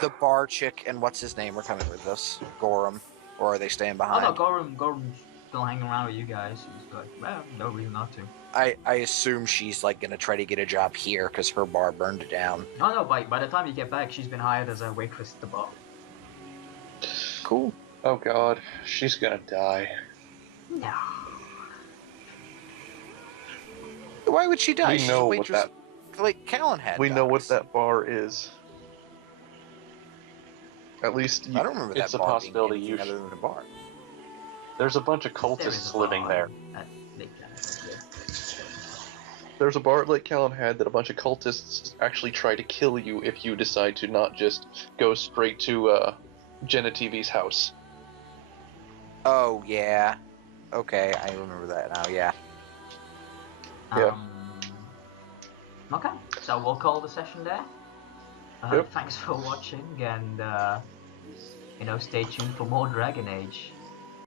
the bar chick and what's his name were coming with us, Gorham, or are they staying Oh behind? no, Gorham's still hanging around with you guys. He's like, well, no reason not to. I assume she's like gonna try to get a job here because her bar burned down. No, by the time you get back, she's been hired as a waitress at the bar. Cool. Oh god, she's gonna die. No. Why would she die? We She's know a what waitress that. Lake Callan we know what dies. that bar is. At least I don't remember it's that a bar possibility being you anything other than a bar. There's a bunch of There is cultists a living bar there. At Lake Canada, there's a bar at Lake Callan had that a bunch of cultists actually try to kill you if you decide to not just go straight to Genetivi's house. Oh, yeah. Okay, I remember that now, yeah. Yeah. Okay, so we'll call the session there. Yep. Thanks for watching, and stay tuned for more Dragon Age.